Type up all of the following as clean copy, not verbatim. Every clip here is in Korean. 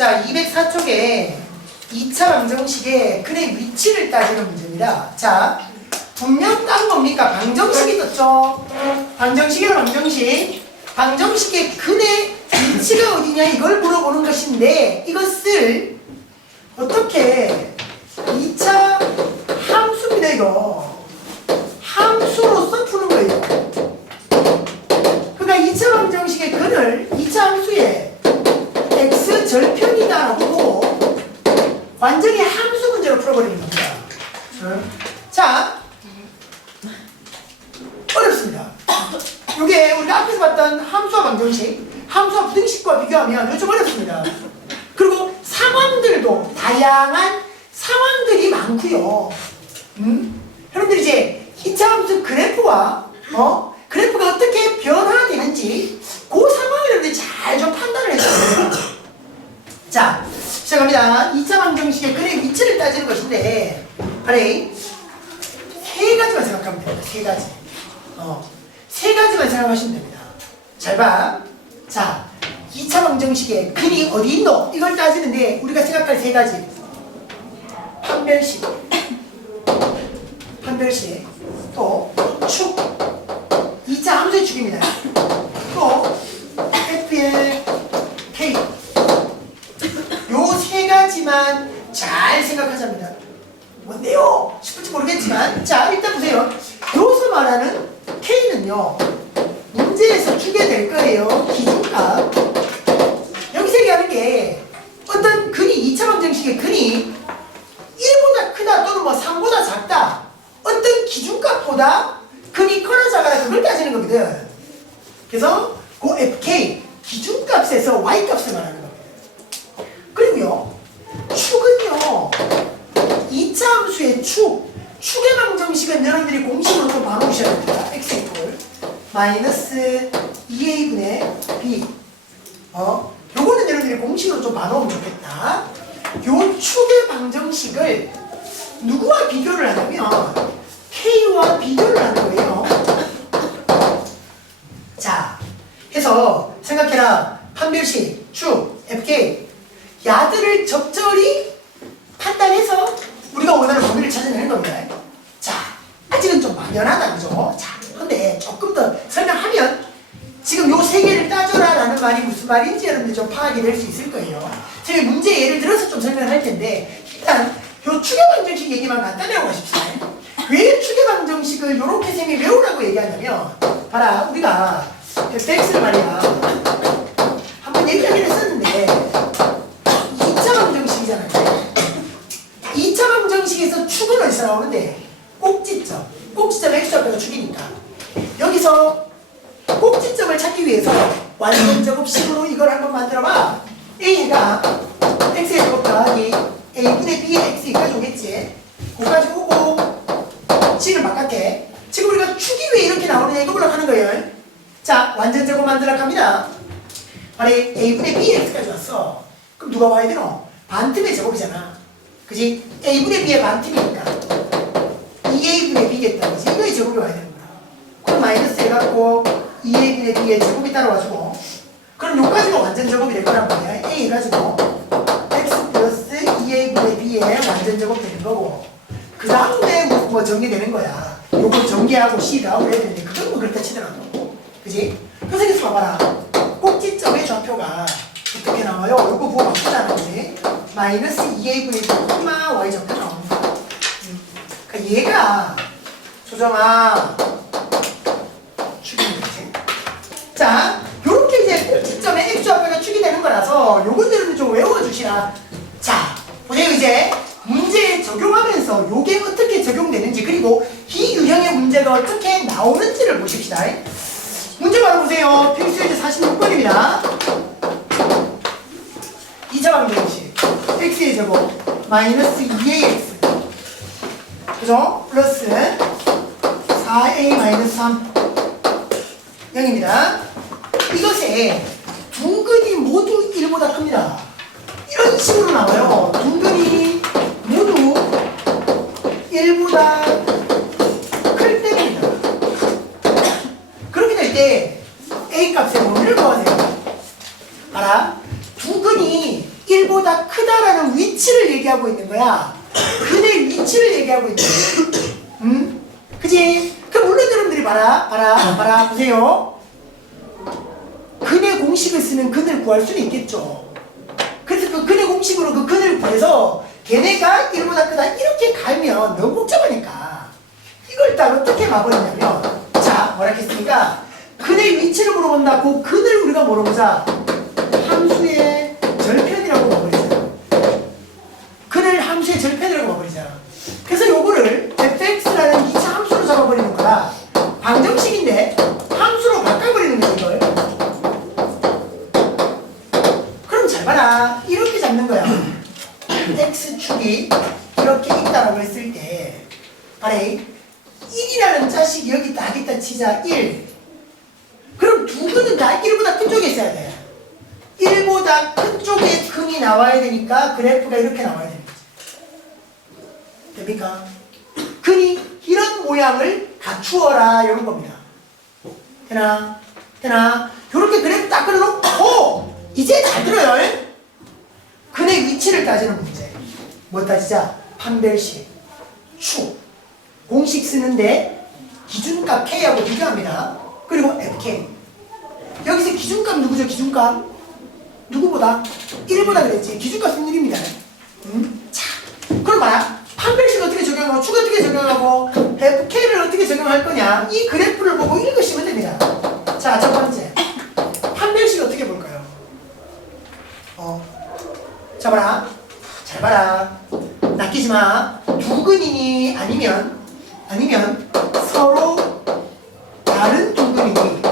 자, 204쪽에 2차 방정식의 근의 위치를 따지는 문제입니다. 자, 분명 딴 겁니까? 방정식이 떴죠? 방정식이라 방정식. 방정식의 근의 위치가 어디냐 이걸 물어보는 것인데 이것을 어떻게 2차 함수입니다 이거. 함수로서 푸는 거예요. 그러니까 2차 방정식의 근을 2차 함수에 x 절편이다라고 완전히 함수 문제로 풀어버리는 겁니다. 자, 어렵습니다. 이게 우리가 앞에서 봤던 함수와 방정식, 함수와 부등식과 비교하면 이거 좀 어렵습니다. 그리고 상황들도 다양한 상황들이 많고요. 여러분들이 이제 2차 함수 그래프와 그래프가 어떻게 변화되는지 그 상황을 여러분들이 잘 좀 판단을 해줘야 돼요. 자, 시작합니다. 2차 방정식의 근의 위치를 따지는 것인데 바로 세 가지만 생각하면 됩니다. 세 가지. 세 가지만 생각하시면 됩니다. 잘 봐. 자, 2차 방정식의 근이 어디 있노? 이걸 따지는데 우리가 생각할 세 가지. 판별식, 또 축, 2차 함수의 축입니다. 또 FL, K. 요 세 가지만 잘 생각하자입니다. 뭔데요? 싶을지 모르겠지만 자, 일단 보세요. 여기서 말하는 K는요 문제에서 주게 될 거예요. 기준값. 여기서 얘기하는 게 어떤 근이 2차 방정식의 근이 1보다 크다 또는 뭐 3보다 작다 어떤 기준값보다 근이 커나 작아라 그걸 따지는 거거든. 그래서 그 FK 기준값에서 Y값을 말하는 겁니다. 그리고요 축은요 2차 함수의 축의 방정식은 여러분들이 공식으로 좀 봐놓으셔야 됩니다. x 이퀄 마이너스 2a분의 b. 요거는 여러분들이 공식으로 좀 봐놓으면 좋겠다. 요 축의 방정식을 누구와 비교를 하냐면 k와 비교를 하는 거예요. 자, 해서 생각해라. 판별식, 축, fk 야들을 적절히 판단해서 우리가 원하는 범위를 찾아내는 겁니다. 자, 아직은 좀 막연하다, 그죠? 자, 근데 조금 더 설명하면 지금 요 세 개를 따져라 라는 말이 무슨 말인지 여러분들 좀 파악이 될 수 있을 거예요. 제가 문제 예를 들어서 좀 설명을 할 텐데 일단 요 추계 방정식 얘기만 간단히 하고 가십시다. 왜 추계 방정식을 요렇게 쌤이 외우라고 얘기하냐면 봐라, 우리가 fx를 말이야 한번 얘기하긴 했었는데 2차 방정식이잖아요. 2차 방정식에서 축은 어디서 나오는데? 꼭지점. 꼭지점 x좌표가 축이니까. 여기서 꼭지점을 찾기 위해서 완전제곱식으로 이걸 한번 만들어봐. a가 x의 제곱 더하기 a분의 b의 x 여기까지 오겠지. 거기까지 오고 식을 바깥에. 지금 우리가 축이 왜 이렇게 나오느냐 이거 보려고 하는 거예요. 자, 완전제곱 만들어 갑니다. 바로 a분의 b의 x까지 왔어. 그럼 누가 와야 되노? 반틈의 제곱이잖아. 그지? a분의 b의 반틈이니까 2a분의 b겠다. 그지? 이거의 제곱이 와야 되는 거야. 그럼 마이너스 해갖고 2a분의 b의 제곱이 따라와주고 그럼 요까지가 완전 제곱이 될 거란 말이야. a 해가지고 x 플러스 2a분의 b의 완전 제곱 되는 거고 그 다음에 뭐 정리되는 거야. 요거 전개하고 c가 그래야 되는데 그건 뭐 그렇다 치더라도. 그지? 그래서 여기서 봐봐라. 꼭지점의 좌표가 어떻게 나와요? 요거 부호 바꾸잖아. 그지? 마이너스 2a분의 2, y 좌표 나오는 거야. 그러니까 얘가 조정아 축이 되지. 자, 요렇게 이제 꼭지점에 x좌표가 축이 되는 거라서 요것들은 좀 외워주시라. 자, 보세요. 이제 문제에 적용하면서 요게 어떻게 적용되는지 그리고 이 유형의 문제가 어떻게 나오는지를 보십시다. 문제 바로 보세요. 필수예제 46번입니다. 2차 방정식 x의 제곱 마이너스 2ax 그죠? 플러스 4a 마이너스 3 0입니다. 이것에 두 근이 모두 1보다 큽니다. 이런 식으로 나와요. 두 근이 모두 1보다 클 때입니다. 그렇게 될 때 a 값의 범위를 구하세요. 알아? 두 근이 1보다 얘기하고 있는 거야? 근의 위치를 얘기하고 있는 거야. 그지? 그럼 물론 여러분들이 봐라, 보세요. 근의 공식을 쓰면 근을 구할 수는 있겠죠. 그래서 그 근의 공식으로 그 근을 구해서 걔네가 1보다 크다 이렇게 갈면 너무 복잡하니까 이걸 딱 어떻게 봐버리냐면, 자, 뭐라 했습니까? 근의 위치를 물어본다고 근을 우리가 물어보자. 함수의 절편이라고 봐버리자. 근을 함수의 절편이라고 봐버리자. 그래서 요거를 fx라는 2차 함수로 잡아버리는 거라 방정식인데 함수로 바꿔버리는 거야, 이걸. 그럼 잘 봐라. 이렇게 잡는 거야. x축이 이렇게 있다라고 했을 때, 봐라, 1이라는 자식이 여기 딱 있다 치자. 1. 그럼 두 근은 다 1보다 큰 쪽에 있어야 돼. 1보다 큰 쪽에 근이 나와야 되니까 그래프가 이렇게 나와야 되는 거지. 됩니까? 근이 이런 모양을 갖추어라, 이런 겁니다. 되나? 이렇게 그래프 딱 그려놓고 이제 잘 들어요. 근의 위치를 따지는 문제. 뭐 따지자? 판별식, 축, 공식 쓰는데 기준값 K하고 비교합니다. 그리고 FK. 여기서 기준값 누구죠? 기준값? 누구보다? 1보다 그랬지. 기준값은 1입니다. 자, 그럼 봐라. 판별식 어떻게 적용하고, 축 어떻게 적용하고, FK를 어떻게 적용할 거냐? 이 그래프를 보고 읽으시면 됩니다. 자, 첫 번째. 판별식 어떻게 볼까요? 자, 봐라. 잘 봐라. 낚이지 마. 두 근이니 아니면 서로 다른 두 근이니.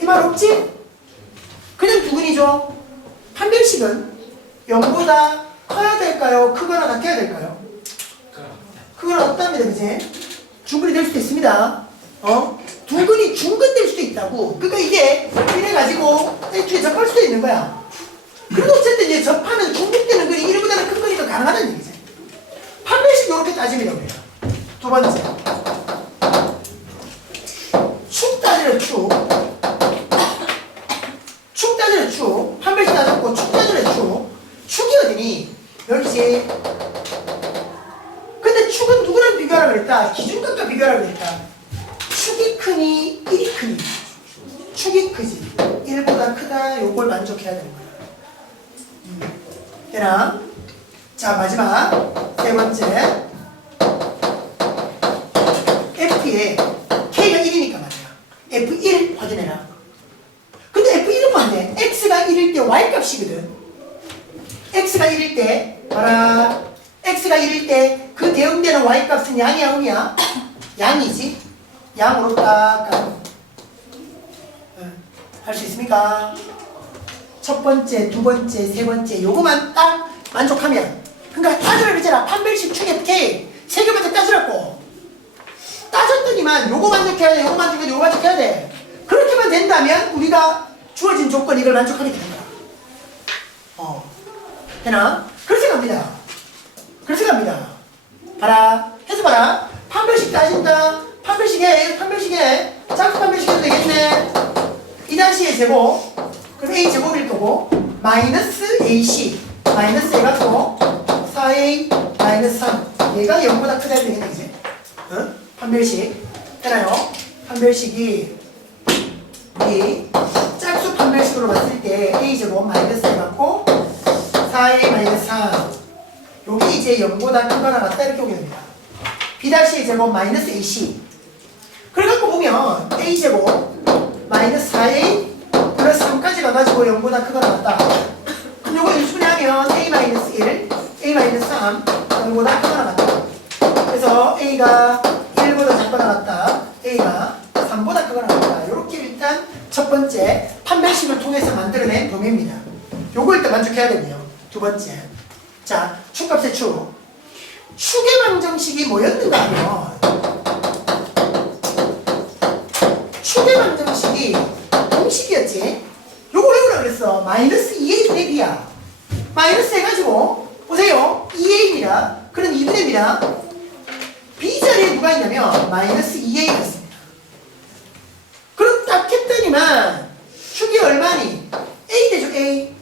이 말 없지? 그냥 두 근이죠. 판별식은 0보다 커야 될까요? 크거나 같아야 될까요? 크거나 같답니다, 그지? 중근이 될 수도 있습니다. 두 근이 중근 될 수도 있다고. 그러니까 이게 이래가지고 애초에 접할 수도 있는 거야. 그래도 어쨌든 이제 접하면 중립되는 근이 1보다는 큰 거니까 가능하다는 얘기지. 판별식 이렇게 따집니다, 우리가. 두 번째. 축 따지려, 축. 축 따지려, 축. 판별식 따졌고, 축 따지려, 축. 축이 어디니? 여기지. 근데 축은 누구랑 비교하라고 그랬다? 기준값과 비교하라고 그랬다. 축이 크니, 1이 크니. 축이 크지. 1보다 크다, 요걸 만족해야 되는 거야. 되나? 자, 마지막 세 번째. F에 K가 1이니까 말이야. F1 확인해라. 근데 F1은 뭔데? X가 1일 때 Y값이거든. X가 1일 때, 봐라. X가 1일 때 그 대응되는 Y값은 양이야, 음이야? 양이지? 양으로 딱 할 수 있습니까? 첫 번째, 두 번째, 세 번째 요거만 딱 만족하면, 그러니까 따지라 그랬잖아. 판별식 축 FK 세 개만 따지라고. 따졌더니만 요거 만족해야 돼, 요거 만족해야 돼, 요거 만족해야 돼. 그렇게만 된다면 우리가 주어진 조건 이걸 만족하게 되는 거야. 되나? 그렇게 갑니다. 그렇게 갑니다. 봐라. 해서 봐라. 판별식 따진다. 판별식 해. 짝수 판별식 해도 되겠네. 2-의 제곱. 그럼 A 제곱일 거고, 마이너스 AC. 마이너스 해가지고 4A 마이너스 3. 얘가 0보다 크다 되겠네, 이제. 판별식. 되나요? 판별식이 우리 짝수 판별식으로 봤을 때 A 제곱 마이너스 해갖고 4A 마이너스 3. 여기 이제 0보다 크거나 같다 이렇게 오게 됩니다. B-의 제곱 마이너스 AC. 그래갖고 보면 A 제곱 마이너스 4A 플러스 3까지 가가지고 0보다 크거나 같다. 그럼 요거 인수분해하면 A 마이너스 1, A 마이너스 3, 0보다 크거나 같다. 그래서 A가 1보다 작거나 같다. A가 3보다 크거나 같다. 요렇게 일단 첫 번째 판별식을 통해서 만들어낸 도면입니다. 요거 일단 만족해야 되고요. 두 번째. 자, 축값의 축. 축의 방정식이 뭐였는가 하면, 축의 방정식이 공식이었지. 요거 외우라 그랬어. 마이너스 2a분의 b야. 마이너스 해가지고 보세요. 2a입니다. 그럼 2분의입니다. b 자리에 누가 있냐면 마이너스 2a가 있습니다. 그럼 딱 했더니만 축이 얼마니? a 되죠, a.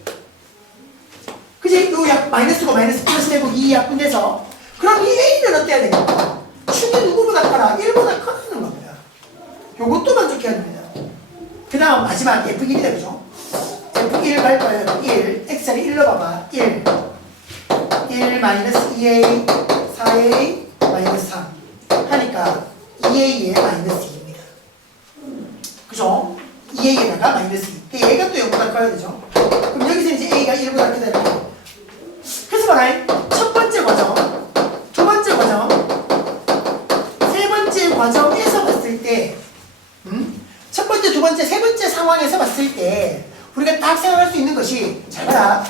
그지? 요 약 마이너스고 마이너스 플러스 되고 2 약분돼서 그럼 이 A는 어때야 되겠다? 축이 누구보다 커라? 1보다 커지는 겁니다. 요것도 만족해야 됩니다. 그 다음 마지막 F1이다 그죠? F1 갈 거예요. 1 X자리 1 넣어봐봐. 1 마이너스 2A 4A 마이너스 3 하니까 2A에 마이너스 2입니다. 그죠? 2A에다가 마이너스 2. 근데 얘가 또 0보다 커야 되죠? 그럼 여기서 이제 A가 1보다 크다 이렇게. 그래서 봐라. 첫 번째 과정, 두 번째 과정, 세 번째 과정에서 봤을 때 첫 번째, 두 번째, 세 번째 상황에서 봤을 때 우리가 딱 생각할 수 있는 것이 잘 봐라.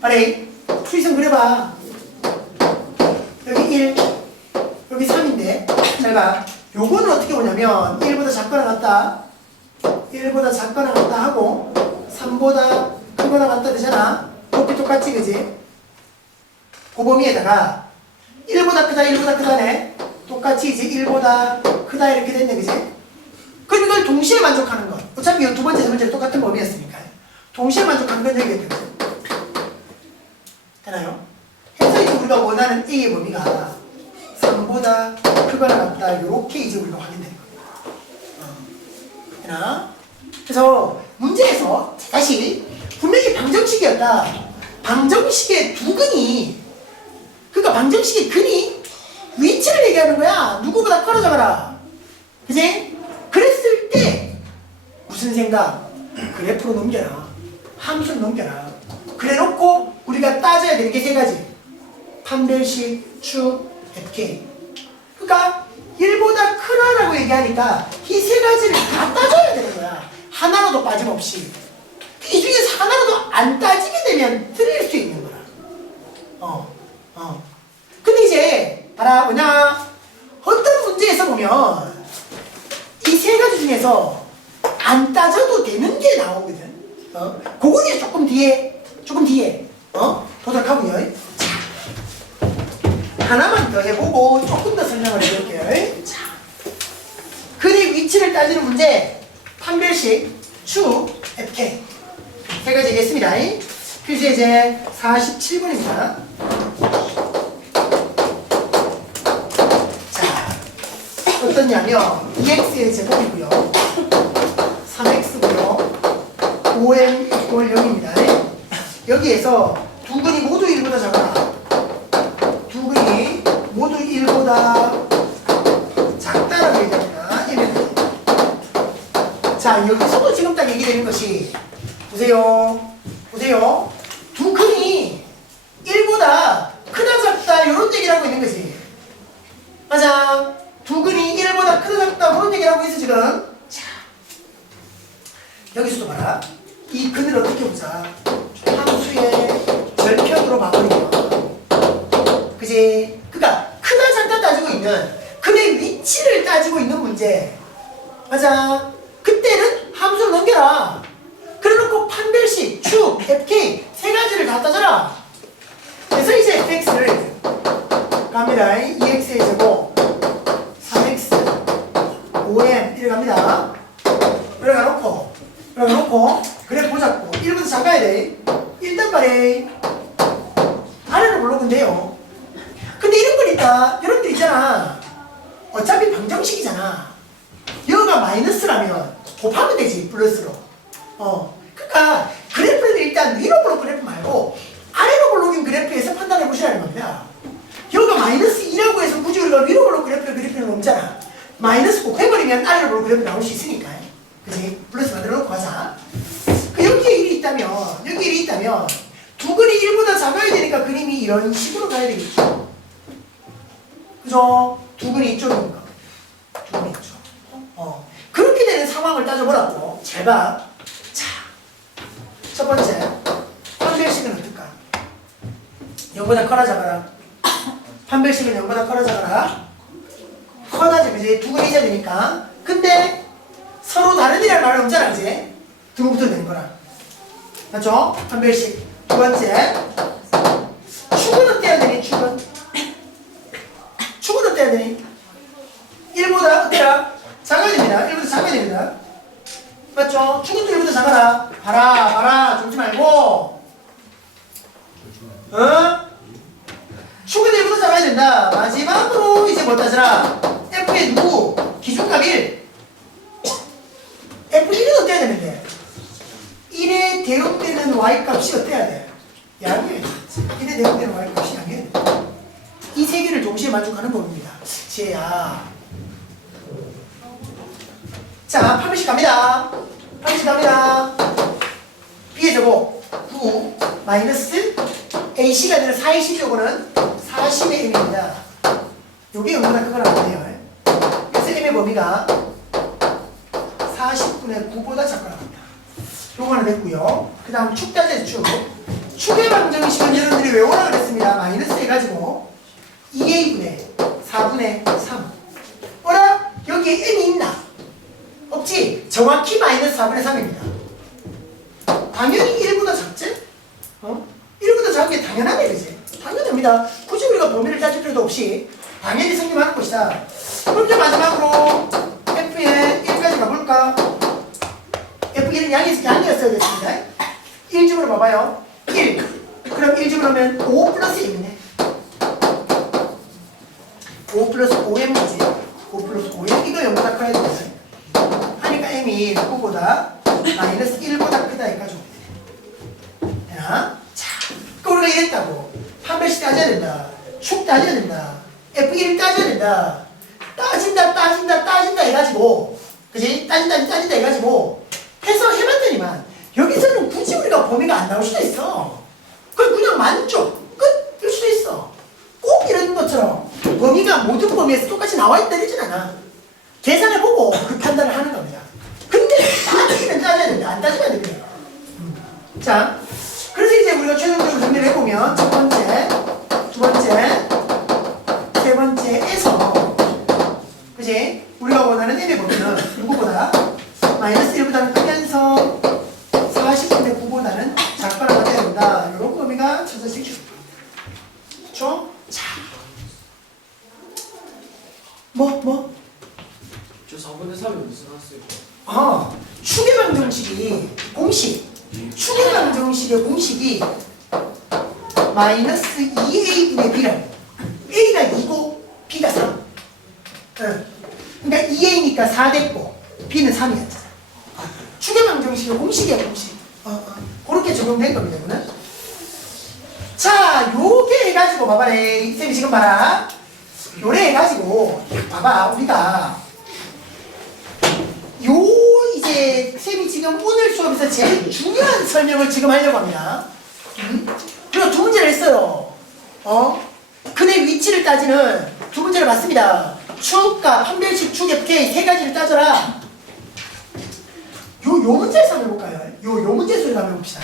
빨리 풀이성 그려봐. 여기 1, 여기 3인데 잘 봐. 요거는 어떻게 보냐면 1보다 작거나 같다 1보다 작거나 같다 하고 3보다 크거나 같다 되잖아. 높이 똑같지 그지? 그 범위에다가 1보다 크다 1보다 크다네. 똑같이 이제 1보다 크다 이렇게 됐네 그지? 그럼 이걸 동시에 만족하는 것. 어차피 이 두 번째, 세 번째는 똑같은 범위였으니까. 동시에 만족하는 건 여기에 되거든. 되나요? 해서 이제 우리가 원하는 A의 범위가 3보다 크거나 같다. 이렇게 이제 우리가 확인되는 겁니다. 되나? 그래서 문제에서 다시 분명히 방정식이었다. 방정식의 두 근이 그러니까 방정식의 근이 위치를 얘기하는 거야. 누구보다 커라 잡아라. 그지? 그랬을 때 무슨 생각? 그래프로 넘겨라. 함수로 넘겨라. 그래 놓고 우리가 따져야 되는 게 세 가지. 판별식, 축, FK. 그러니까 1보다 크다라고 얘기하니까 이 세 가지를 다 따져야 되는 거야. 하나로도 빠짐없이. 이 중에서 하나로도 안 따지게 되면 틀릴 수 있는 거라. 근데 이제 봐라 뭐냐? 어떤 문제에서 보면 이 세 가지 중에서 안 따져도 되는 게 나오거든. 그건 이제 조금 뒤에 보도록 하고요. 자, 하나만 더 해보고 조금 더 설명을 해볼게요. 자, 근의 위치를 따지는 문제, 판별식, 축, FK 세 가지 얘기했습니다. 그래서 이제 47번입니다. 어떻냐면 2x의 제곱이고요 3x고요 5m 이퀄 0입니다. 여기에서 두 근이 모두 1보다 작아라. 두 근이 모두 1보다 작다라고 얘기합니다. 자, 여기서도 지금 딱 얘기되는 것이 보세요. 두 근이 1보다 크다 작다 이런 얘기를 하고 있는 거지. 맞아. 두 근이 1보다 크다 작다 그런 얘기를 하고 있어 지금. 자, 여기서도 봐라. 이 근을 어떻게 보자. 함수의 절편으로 바꾸면 그지? 그러니까 크다 작다 따지고 있는 근의 위치를 따지고 있는 문제. 맞아. 그때는 함수를 넘겨라. 그래놓고 판별식, 축, FK 세 가지를 다 따져라. 그래서 이제 fx를 갑니다. 2x의 제곱 3x 5m 이렇게 갑니다. 그래가 놓고 그래 보자고 1부터 작아야 돼. 일단 말해 아래로 올라오면 돼요. 근데 이런 건 있다. 여러분들 있잖아. 어차피 방정식이잖아. 여기가 마이너스라면 곱하면 되지 플러스로. 그러니까 그래프는 일단 위로 볼록 그래프 말고 아래로 볼록인 그래프에서 판단해 보시라는 겁니다. 여기가 마이너스 2라고 해서 굳이 우리가 위로 볼록 그래프를 넘잖아. 마이너스 곱해버리면 아래로 볼록 그래프 나올 수 있으니까. 그치? 플러스 만들어 놓고 하자. 그 여기에 1이 있다면 두 근이 1보다 작아야 되니까 그림이 이런 식으로 가야 되겠죠. 그죠? 두 근이 이쪽이니까. 두 근이 이쪽. 그렇게 되는 상황을 따져보라고. 잘 봐. 자, 첫 번째 판별식은 어떨까? 0보다 커라 작아라. 판별식은 0보다 커라 작아라. 커다지 그지? 두 근이 있어야 되니까. 근데 서로 다른이라는 말은 없잖아 그지? 두고 붙어야 되는 거라. 맞죠? 판별식. 두 번째 축은 어때야 되니? 축은 어때야 되니? 1보다 어때라? 작아야 됩니다. 1보다 작아야 됩니다. 맞죠? 축은 또 1보다 작아라. 봐라. 졸지 말고. 축은 1보다 작아야 된다. 마지막으로 이제 뭐 따져라. f의 누구? 기준값 1. f1은 어때야 되는데? 1에 대응되는 y값이 어때야 돼? 양이어야 돼. 1에 대응되는 y값이 양이어야 돼. 이 세 개를 동시에 만족하는 법입니다. 지혜야. 자, 8번씩 갑니다. 8번씩 갑니다. b의 제곱 9 마이너스 ac가 되는 4ac적으로는 40의 m입니다. 요게 0보다 크거나 같아요. 그래서 m의 범위가 40분의 9보다 작거나 같다. 요거 하나 됐고요. 그 다음 축 따져야죠. 축. 축의 방정식은 여러분들이 외우라 그랬습니다. 마이너스 해가지고 2a분의 4분의 3. 어라? 여기에 m이 있나? 없지? 정확히 마이너스 4분의 3입니다. 당연히 1보다 작지? 1보다 작은 게 당연하네, 그지? 당연합니다. 굳이 우리가 범위를 따질 필요도 없이 당연히 성립하는 것이다. 그럼 이제 마지막으로 f의 1까지 가볼까? f1은 양이었어야 됐습니다. 1집으로 봐봐요. 1. 그럼 1집으로 하면 5 플러스 1이네. 5 플러스 5m이지. 5 플러스 5m. 이거 0보다 커야 되겠어요. 하니까 m이 누구보다 마이너스 1보다 크다 해가지고 자, 우리가 이랬다고 판별식 따져야 된다. 축 따져야 된다. f1 따져야 된다. 따진다 해가지고 그지? 따진다 해가지고 해서 해봤더니만 여기서는 굳이 우리가 범위가 안 나올 수도 있어. 그냥 만족 끝일 수도 있어. 꼭 이런 것처럼 범위가 모든 범위에서 똑같이 나와 있다 이러진 않아. 계산해보고 그 판단을 하는 겁니다. 근데 따지기는 따져야 된다. 안 따지면 안 됩니다. 자, 그래서 이제 우리가 최종적으로 정리를 해보면 첫 번째, 두 번째, 세 번째에서 그지? 우리가 원하는 m의 범위는 누구보다 마이너스 1보다는 크면서 40분의 9보다는 작거나 같아야 된다. 이런 범위가 찾아지기 쉽다. 그렇죠? 자, 뭐? 저 4분의 3이 무슨 나왔어요? 축의 방정식이 축의 방정식의 공식이 마이너스 2a분의 b라고. a가 2고 b가 3. 그러니까 2a니까 4 됐고 b는 3이었잖아. 축의 방정식의 공식이야, 공식. 그렇게 적용된 겁니다, 이거는. 자, 요게 해가지고 봐봐래. 쌤이 지금 봐라. 요래 해가지고 봐봐. 우리가 이제 쌤이 지금 오늘 수업에서 제일 중요한 설명을 지금 하려고 합니다. 그리고 두 문제를 했어요. 근의 위치를 따지는 두 문제를 봤습니다. 축과 판별식 축 FK 세 가지를 따져라. 요 문제에서 한번 해볼까요? 요 문제에서 우리가 한번 해봅시다.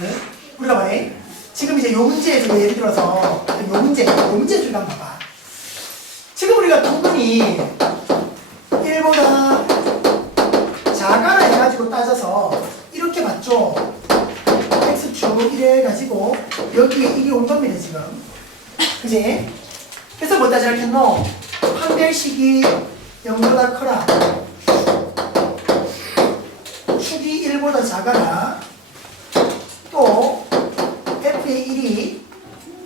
네? 우리가 말해. 지금 이제 요 문제에서 예를 들어서 요 문제에서 우리가 한번 봐봐. 지금 우리가 두 분이 1보다 자가라 해가지고 따져서 이렇게 봤죠. x축 이래가지고 여기에 이게 온 겁니다, 지금. 그지? 그래서 뭐 따지라 했노? 판별식이 0보다 커라. 축이 1보다 작아라. 또 F의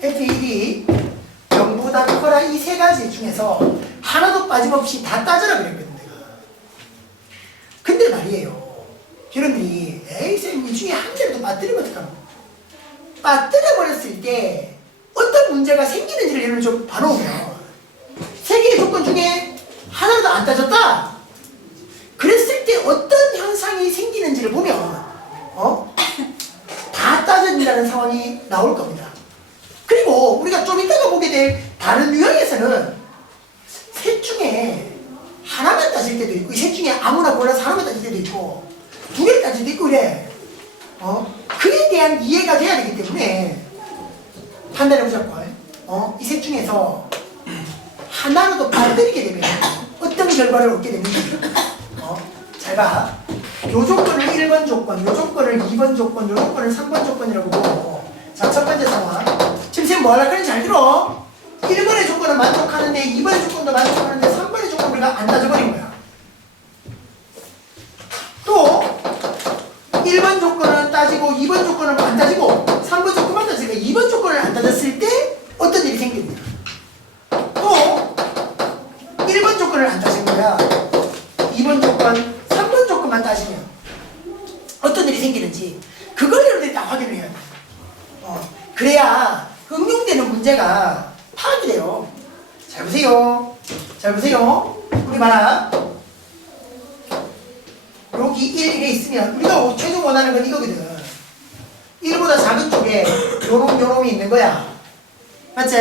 1이 0보다 커라. 이 세 가지 중에서 하나도 빠짐없이 다 따져라 그랬거든. 근데 말이에요. 여러분들이 에이 쌤 이 중에 한 개라도 빠뜨리면 어떡하노? 빠뜨려버렸을 때 어떤 문제가 생기는지를 여러분 좀 봐놓으면 세 개의 조건 중에 하나도 안 따졌다? 그랬을 때 어떤 현상이 생기는지를 보면 다 따져진다는 상황이 나올 겁니다. 그리고 우리가 좀 이따가 보게 될 다른 유형에서는 셋 중에 하나만 따질 때도 있고 이 셋 중에 아무나 골라서 하나만 따질 때도 있고 두 개를 따질 때도 있고 그래. 그에 대한 이해가 돼야 되기 때문에 판단해보자고. 이 셋 중에서 하나라도 빠뜨리게 되면 어떤 결과를 얻게 되는지 잘 봐. 요 조건을 1번 조건, 요 조건을 2번 조건, 요 조건을 3번 조건이라고 보고. 자, 첫 번째 상황. 지금 쌤 뭐 하려고 하는지 잘 들어. 1번의 조건은 만족하는데 2번의 조건도 만족하는데 3번의 조건 우리가 안 따져버린 거야. 또 1번 조건은 따지고 2번 조건은 안 따지고 3번 조건만 따지고 2번 조건을 안 따졌을 때 어떤 일이 생깁니다. 또 1번 조건을 안 따진 거야. 2번 조건, 3번 조건만 따지면 어떤 일이 생기는지 그걸 여러분들이 다 확인을 해야 돼. 그래야 응용되는 문제가 파악이 돼요. 잘 보세요. 잘 보세요. 우리 봐라. 여기 1, 1에 있으면 우리가 최종 원하는 건 이거거든. 1보다 작은 쪽에 요놈이 있는 거야. 맞지?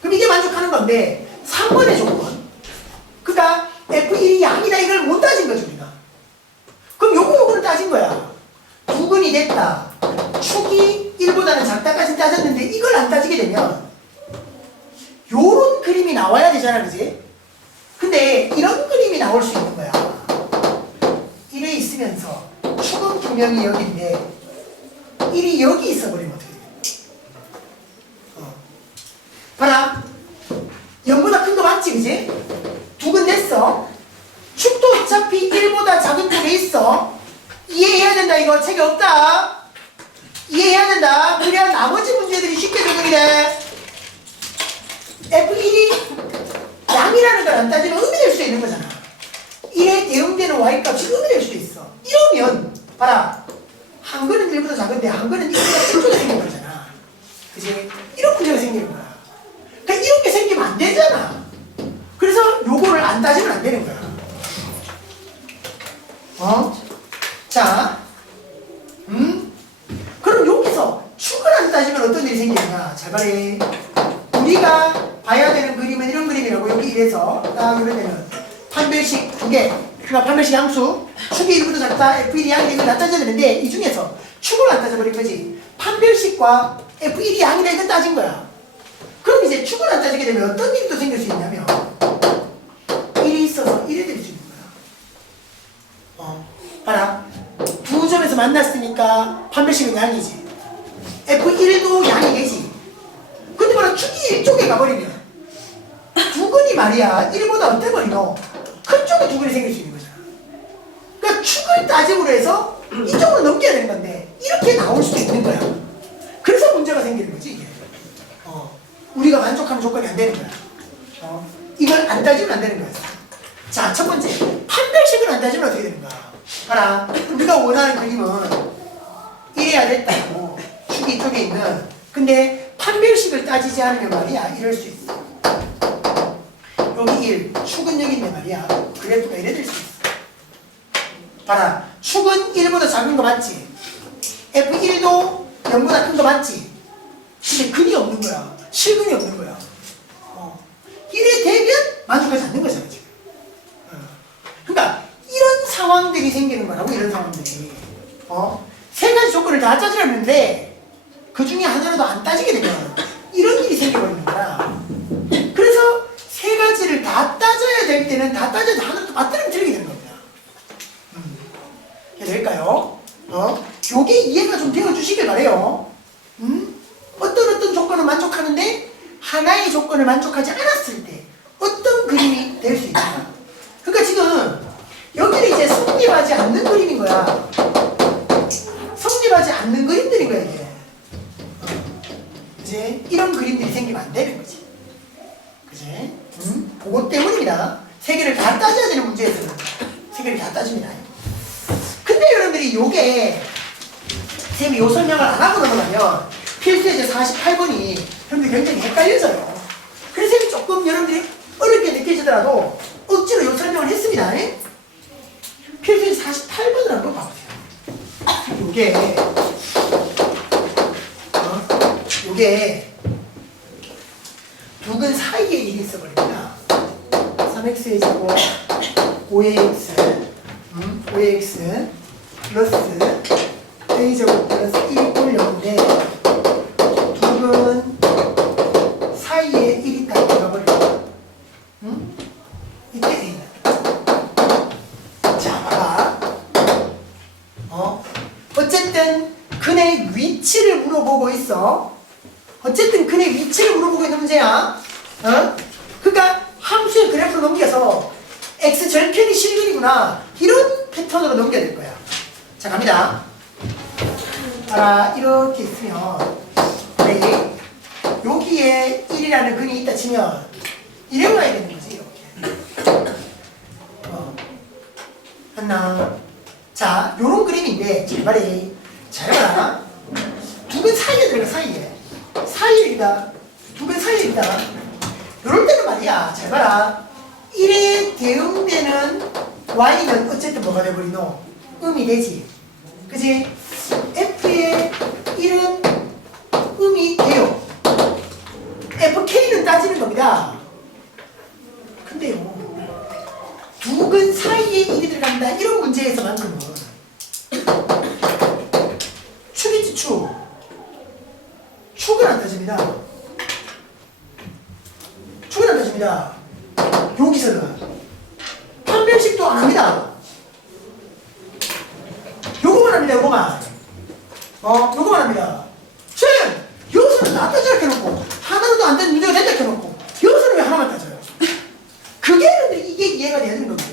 그럼 이게 만족하는 건데 3번의 조건. 그러니까 F1이 양이다 이걸 못 따진 거죠 우리가. 그럼 요거를 따진 거야. 두근이 됐다. 축이 1보다는 작다까지 따졌는데 이걸 안 따지게 되면 요런 그림이 나와야 되잖아, 그지? 근데 이런 그림이 나올 수 있는 거야. 1에 있으면서 축은 분명히 여기인데 1이 여기 있어버리면 어떻게 돼? 봐라. 0보다 큰 거 맞지, 그지? 두근 됐어. 축도 어차피 1보다 작은 쪽에 있어. 이해해야 된다, 이거. 책이 없다. 이해해야 된다. 그래야 나머지 문제들이 쉽게 적용이 돼. F1이 양이라는 걸 안 따지면 음이 될 수 있는 거잖아. 1에 대응되는 y값이 음이 될 수도 있어. 이러면 봐라. 한 거는 1보다 작은데 한 거는 1보다 큰 쪽에 생긴 거잖아. 그지? 이런 문제가 생기는 거야. 그러니까 이런 게 생기면 안 되잖아. 그래서 요거를 안 따지면 안 되는 거야. 자, 그럼 여기서 축을 안 따지면 어떤 일이 생기느냐? 잘 봐래. 우리가 봐야 되는 그림은 이런 그림이라고. 여기 이래서 딱 이러면은 판별식 두 개. 그러니까 판별식 함수. 축이 1보다 작다. F1이 양이다. 이걸 다 따져야 되는데 이 중에서 축을 안 따져버린 거지. 판별식과 F1이 양이다. 이건 따진 거야. 그럼 이제 축을 안 따지게 되면 어떤 일이 또 생길 수 있냐면 1이 있어서 1이 될 수 있는 거야. 봐라. 두 점에서 만났으니까 판별식은 양이지. F1도 양이 되지. 근데 봐라. 축이 1쪽에 가버리면 두근이 말이야 1보다 어때버리노? 큰 쪽에 두근이 생길 수 있는 거잖아. 그러니까 축을 따짐으로 해서 이쪽으로 넘겨야 되는 건데 이렇게 나올 수도 있는 거야. 그래서 문제가 생기는 거지 이게. 우리가 만족하는 조건이 안 되는 거야. 이걸 안 따지면 안 되는 거야. 자, 첫 번째 판별식을 안 따지면 어떻게 되는 거야? 봐라. 우리가 원하는 그림은 이래야 됐다고. 축이 이쪽에 있는. 근데 판별식을 따지지 않으면 말이야 이럴 수 있어. 여기 1, 축은 여기인데 말이야 그래프가 이래 될 수 있어. 봐라. 축은 1보다 작은 거 맞지? F1도 0보다 큰 거 맞지? 근데 근이 없는 거야. 실근이 없는 거야. 1에 되면 만족하지 않는 거잖아 지금. 그러니까 이런 상황들이 생기는 거라고. 이런 상황들이. 세 가지 조건을 다 따지려는데 그 중에 하나라도 안 따지게 되면 이런 일이 생겨버리는 거야. 그래서 세 가지를 다 따져야 될 때는 다 따져도 하나도 맞들음 틀리게 되는 겁니다. 이해 될까요? 요게 이해가 좀 되어주시길 바래요. 어떤 조건을 만족하는데 하나의 조건을 만족하지 않았을 때 어떤 그림이 될 수 있다. 그러니까 지금 여기는 이제 성립하지 않는 그림인 거야. 성립하지 않는 그림들인 거야 이게. 이제 이런 그림들이 생기면 안 되는 거지. 그지? 그것 때문입니다. 세 개를 다 따져야 되는 문제에서는 세 개를 다 따집니다. 근데 여러분들이 요게 쌤이 요 설명을 안 하고 넘어가면 필수의 48번이 여러분들이 굉장히 헷갈려져요. 그래서 쌤이 조금 여러분들이 어렵게 느껴지더라도 억지로 요 설명을 했습니다. 필수의 48번을 한번 봐보세요. 요게 두근 사이에 일이 있어버립니다. 3x의 제곱 5ax 5ax 플러스 a제곱 플러스 1 꼴려인데 두근 사이에 1이 딱 들어가버립니다. 이때 a. 자, 봐봐. 어쨌든 근의 위치를 물어보고 있어. 어쨌든 근의 위치를 물어보고 있는 문제야. 그러니까 함수의 그래프로 넘겨서 x 절편이 실근이구나 이런 패턴으로 넘겨야 될 거야. 자, 갑니다. 봐라, 이렇게 있으면 우리 여기에 1이라는 근이 있다 치면 이래 와야 되는 거지, 이렇게. 맞나? 자, 요런 그림인데 잘 봐라. 잘 봐라. 두 근 사이에 들어가, 사이에. 사이에다. 두 근 사이에다. 요럴 때는 말이야. 잘 봐라. 1에 대응되는 y는 어쨌든 뭐가 돼버리노? 음이 되지. 그지? f의 1은 음이 돼요. fk는 따지는 겁니다. 근데요, 두 근 사이에 1이 들어간다. 이런 문제에서만큼은 축이지, 축. 축은 안 따집니다. 축은 안 따집니다. 여기서는 판별식도 안 합니다. 요거만 합니다, 요거만. 요거만 합니다. 쟤는 여기서는 안 따져 이렇게 해놓고 하나로도 안 되는 문제가 된다 이렇게 해놓고 여기서는 왜 하나만 따져요? 그게 이게 이해가 돼야 되는 겁니다.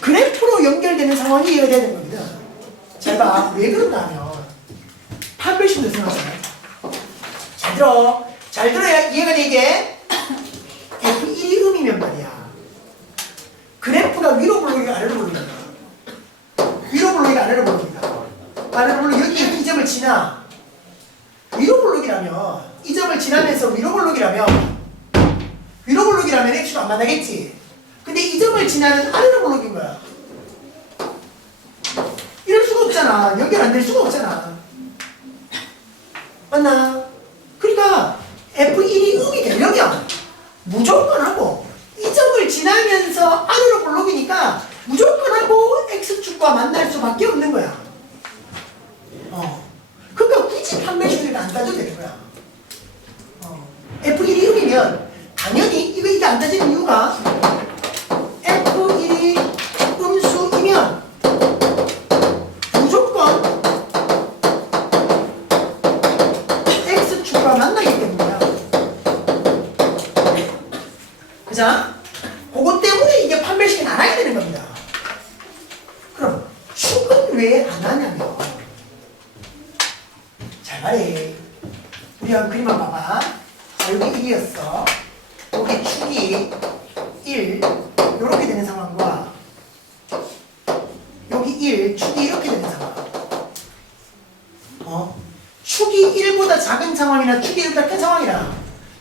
그래프로 연결되는 상황이 이해가 돼야 되는 겁니다. 잘 봐. 왜 그런가 하면 판별식도 생각하잖아요. 잘 들어. 잘 들어야 이해가 되게. F1이 음이면 말이야. 그래프가 위로 볼록이가 아래로 볼록이다. 위로 볼록이가 아래로 볼록이다. 아래로 볼록 여기 이 점을 지나. 위로 볼록이라면 이 점을 지나면서 위로 볼록이라면 X가 안 만나겠지. 근데 이 점을 지나는 아래로 볼록인 거야. 이럴 수가 없잖아. 연결 안 될 수가 없잖아. 맞나? 그러니까 F1이 음이 되려면 무조건 하고 이 점을 지나면서 아래로 볼록이니까 무조건 하고 X축과 만날 수밖에 없는 거야. 그러니까 굳이 판별식을 안 따져도 되는 거야. F1이 음이면 당연히 이게 안 따지는 이유가 F1이 음수이면 무조건 X축과 만나기 때문이야. 그죠? 그것 때문에 이게 판별식이 나눠야 되는 겁니다. 그럼 축은 왜 안 하냐면 잘 말해. 우리 한 그림만 봐봐. 자, 여기 1이었어. 여기 축이 1 이렇게 되는 상황과 여기 1 축이 이렇게 되는 상황. 축이 1보다 작은 상황이나 축이 1보다 큰 상황이나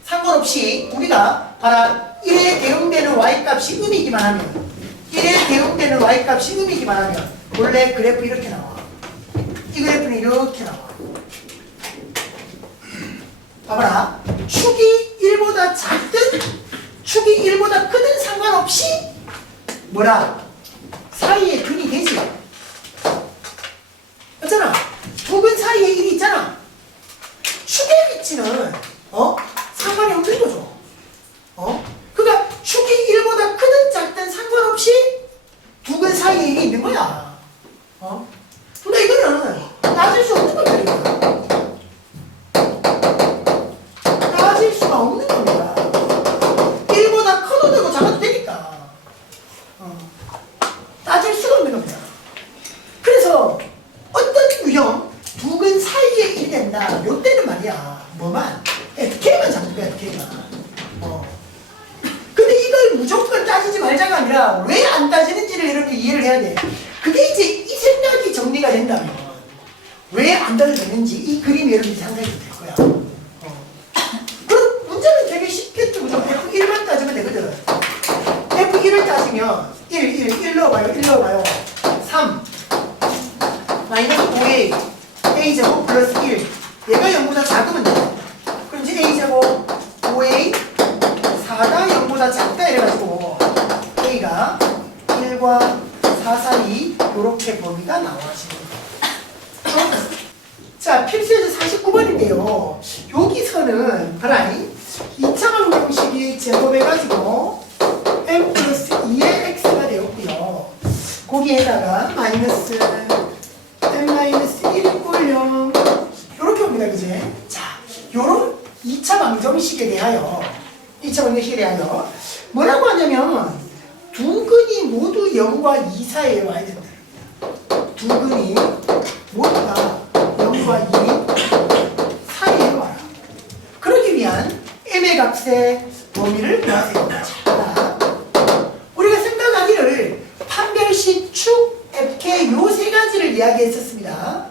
상관없이 우리가 봐라 1에 대응되는 y값이 음이기만 하면 1에 대응되는 y값이 음이기만 하면 원래 그래프 이렇게 나와. 이 그래프는 이렇게 나와. 봐봐라. 축이 1보다 작든 축이 1보다 크든 상관없이 뭐라? 사이에 근이 되지. 맞잖아. 두 근 사이에 1이 있잖아. 축의 위치는 상관이 없는 거죠. 그러니까 축이 1보다 크든 작든 상관없이 두 근 사이에 1이 있는 거야. 근데 이거는 따질 수 없는 거야. 따질 수가 없는 겁니다. 1보다 커도 되고 작아도 되니까. 따질 수가 없는 겁니다. 그래서 어떤 유형 두 근 사이에 1이 된다. 요때는 말이야. 뭐만? FK만 잡는 거야, FK만. 근데 이걸 무조건 따지지 말자가 아니라 왜 안 따지는지를 이렇게 이해를 해야 돼. 그게 이제 이 생각이 정리가 된다면 왜 안 따져도 되는지 이 그림이 여러분이 상상이 될 거야. 그럼 문제는 되게 쉽겠죠. F1만 따지면 되거든. F1을 따지면 1 넣어봐요. 1 넣어봐요. 3 마이너스 5A A제곱 플러스 1 얘가 0보다 작으면 돼. 그럼 이제 A제곱 5A 4가 0보다 작다 이래가지고 A가 1과 4 사이 요렇게 범위가 나와지는 거예요. 자, 필수에서 49번인데요. 여기서는 하나의 2차 방정식이 제곱해가지고 m 플러스 2의 x가 되었고요. 거기에다가 마이너스 m 마이너스 1 꼴 0 요렇게 옵니다. 그제? 자, 요런 2차 방정식에 대하여 뭐라고 하냐면 두 근이 모두 0과 2 사이에 와야 된다. 두 근이 모두가 0과 2 사이에 와라. 그러기 위한 m의 값의 범위를 구하세요. 자, 우리가 생각하기를 판별식 축, fk 요 세 가지를 이야기했었습니다.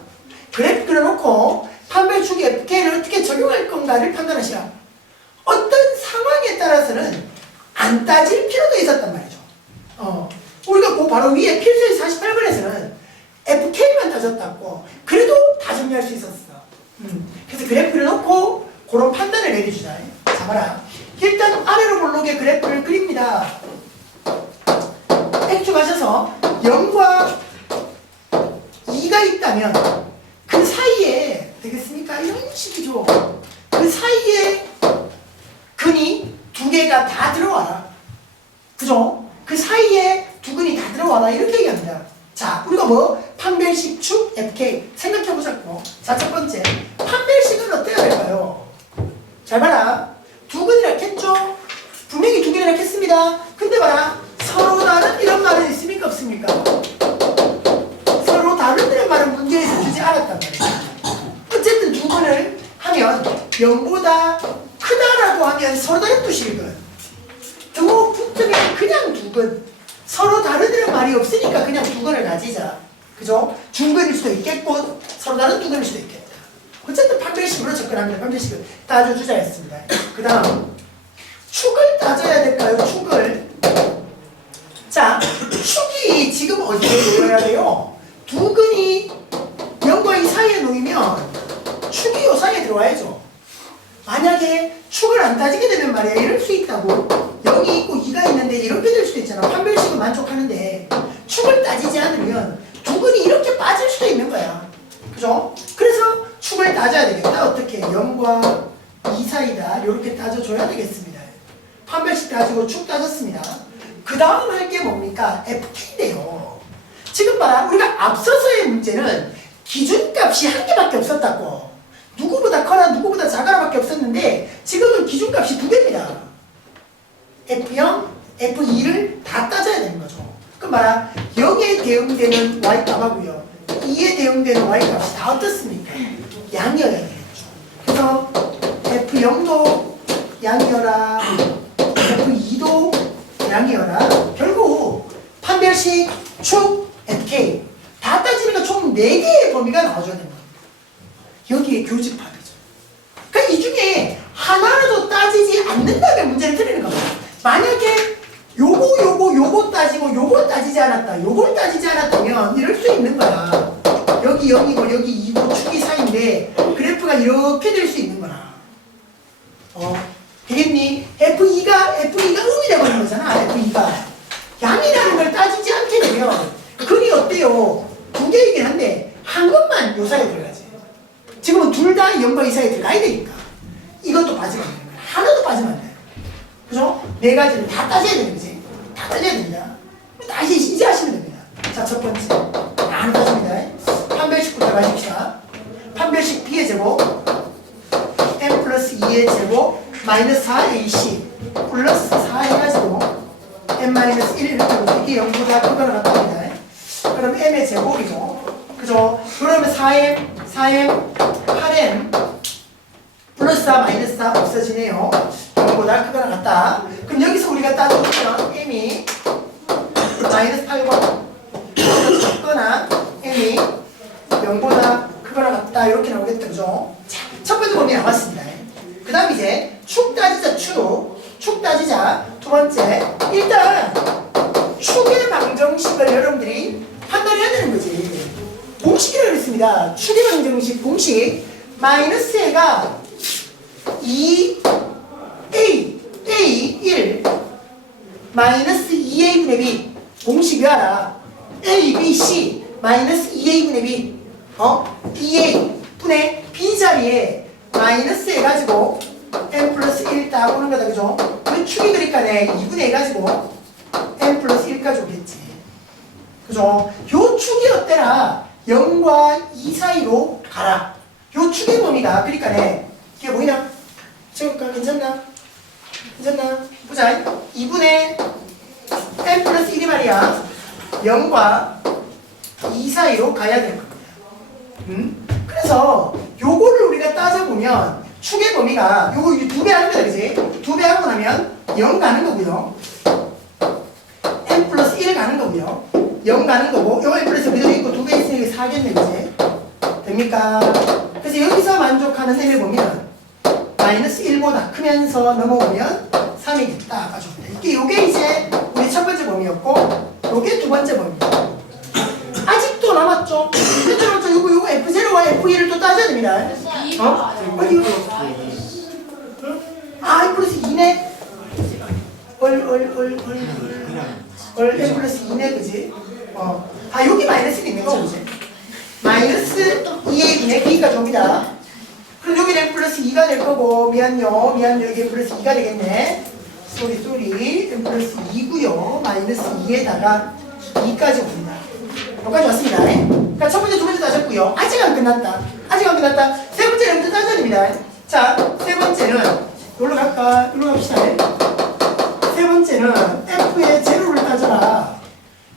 그래프 그려놓고 판별축 fk를 어떻게 적용할 건가를 판단하시라. 어떤 상황에 따라서는 안 따질 필요도 있었단 말이죠. 우리가 그 바로 위에 필수의 48번에서는 fk만 따졌다고 그래도 다 정리할 수 있었어. 그래서 그래프를 놓고 그런 판단을 내려주자. 자 봐라. 일단 아래로 볼록의 그래프를 그립니다. X축하셔서 0과 2가 있다면 그 사이에 되겠습니까? 이런 식이죠. 그 사이에 근이 두 개가 다 들어와라. 그죠? 그 사이에 두 근이 다 들어와라. 이렇게 얘기합니다. 자, 우리가 뭐? 판별식 축 FK 생각해보자고. 자, 첫 번째. 판별식은 어때야 될까요? 잘 봐라. 두 근이라 했죠? 분명히 두 개나 했습니다. 근데 봐라. 서로 다른 이런 말은 있습니까? 없습니까? 서로 다른 이런 말은 문제에서 주지 않았단 말이에요. 어쨌든 두 근을 하면 0보다 크다라고 하면 서로 다른 뜻이거든. 두 붙으면 그냥 두 근. 서로 다른 이런 말이 없으니까 그냥 두 근을 가지자. 그죠? 중근일 수도 있겠고 서로 다른 두 근일 수도 있겠다. 어쨌든 판별식으로 접근합니다. 판별식을 따져주자 했습니다. 그 다음 축을 따져야 될까요? 축을. 자, 축이 지금 어디에 놓여야 돼요? 두 근이 0과 2 사이에 놓이면 축이 요 사이에 들어와야죠. 만약에 축을 안 따지게 되면 말이야 이럴 수 있다고. 0이 있고 2가 있는데 이렇게 될 수도 있잖아. 판별식은 만족하는데 축을 따지지 않으면 두 근이 이렇게 빠질 수도 있는 거야. 그죠? 그래서 축을 따져야 되겠다. 어떻게? 0과 2 사이다. 이렇게 따져줘야 되겠습니다. 판별식 따지고 축 따졌습니다. 그 다음 할 게 뭡니까? FK인데요. 지금 봐라. 우리가 앞서서의 문제는 기준값이 한 개밖에 없었다고. 누구보다 커라 누구보다 작아라 밖에 없었는데 지금은 기준값이 두 개입니다. F0, F2를 다 따져야 되는 거죠. 그럼 봐라. 0에 대응되는 Y값하고요. 2에 대응되는 Y값이 다 어떻습니까? 양이어야 되겠죠. 그래서 F0도 양이어라. F2도 양이어라. 결국 판별식, 축, FK 다 따지니까 총 4개의 범위가 나와줘야 됩니다. 여기에 교집합이죠. 그러니까 이 중에 하나라도 따지지 않는다면 문제를 드리는 겁니다. 만약에 요거 따지고 요거 따지지 않았다. 요걸 따지지 않았다면 이럴 수 있는 거야. 여기 0이고 여기 2고 축이 사이인데 그래프가 이렇게 될 수 있는 거라. 되겠니? F2가 음이 되버린 거잖아. F2가 양이라는 걸 따지지 않게 되면 근이 어때요? 두 개이긴 한데 한 것만 요 사이에 들어가지. 지금은 둘 다 0과 2 사이에 들어가야 되니까 이것도 빠지면 안 되는 거야. 하나도 빠지면 안 돼. 그죠? 네 가지를 다 따져야 되는 거지. 다 따져야 됩니다. 다시 이제 하시면 됩니다. 자, 첫 번째 다 따집니다. 판별식부터 가십시다. 판별식 b의 제곱 m 플러스 2의 제곱 마이너스 4ac 플러스 4 해가지고 m 마이너스 1 이렇게 보고 이게 0보다 크거나 같답니다. 그럼 m의 제곱이죠. 그죠? 그러면 4m 8m 플러스 4 마이너스 4 없어지네요. 0보다 크거나 같다. 그럼 여기서 우리가 따져보면 m이 마이너스 8과 크거나 m이 0보다 크거나 같다. 이렇게 나오겠죠. 그죠? 자, 첫 번째 범위 나왔습니다. 그 다음 이제 축 따지자. 축 따지자. 두 번째 일단 축의 방정식을 여러분들이 판단해야 되는 거지. 공식이라고 했습니다. 축의 방정식 공식 마이너스 a가 2a 1 마이너스 2a분의 b 공식 외워라. a, b, c 마이너스 2a분의 b 2a 분의 b 자리에 마이너스 해가지고 m 플러스 1 딱 오는 거다. 그죠? 그 축이 그러니까네 2분의 해가지고 m 플러스 1까지 오겠지. 그죠? 요 축이 어때라? 0과 2 사이로 가라. 요 축의 범위가 그러니까네 이게 뭐냐? 지금 괜찮나? 보자. 2분의 m 플러스 1이 말이야 0과 2 사이로 가야 되는 겁니다. 그래서 요거를 우리가 따져보면 축의 범위가 요거 2배 하는 거다, 그지? 2배 하고 나면 0 가는 거고요. n 플러스 1 가는 거고요. 0 가는 거고, 요 n 플러스 그대로 있고 2배 있으니까 4겠네, 그지? 됩니까? 그래서 여기서 만족하는 n의 범위는 마이너스 1보다 크면서 넘어오면 3이겠다. 요게 이제 우리 첫 번째 범위였고, 요게 두 번째 범위입니다. 아직도 남았죠? 요거 F0와 F1을 또 따져야 됩니다. 어디? N 플러스 2네? N 플러스 2네, 그지? 여기 마이너스가 있는 거 보지? 마이너스 2의 2네, B까지 옵니다. 그럼 여기 N 플러스 2가 될 거고, 미안요, 여기 N 플러스 2가 되겠네. 쏘리, N 플러스 2구요. 마이너스 2에다가 2까지 옵니다. 여기까지 왔습니다. 그러니까 첫 번째, 두 번째 따졌고요. 아직 안 끝났다. 세 번째는 또 따져야 됩니다. 자, 세 번째는 여기로 갈까? 여기로 갑시다. 세 번째는 F의 제로를 따져라.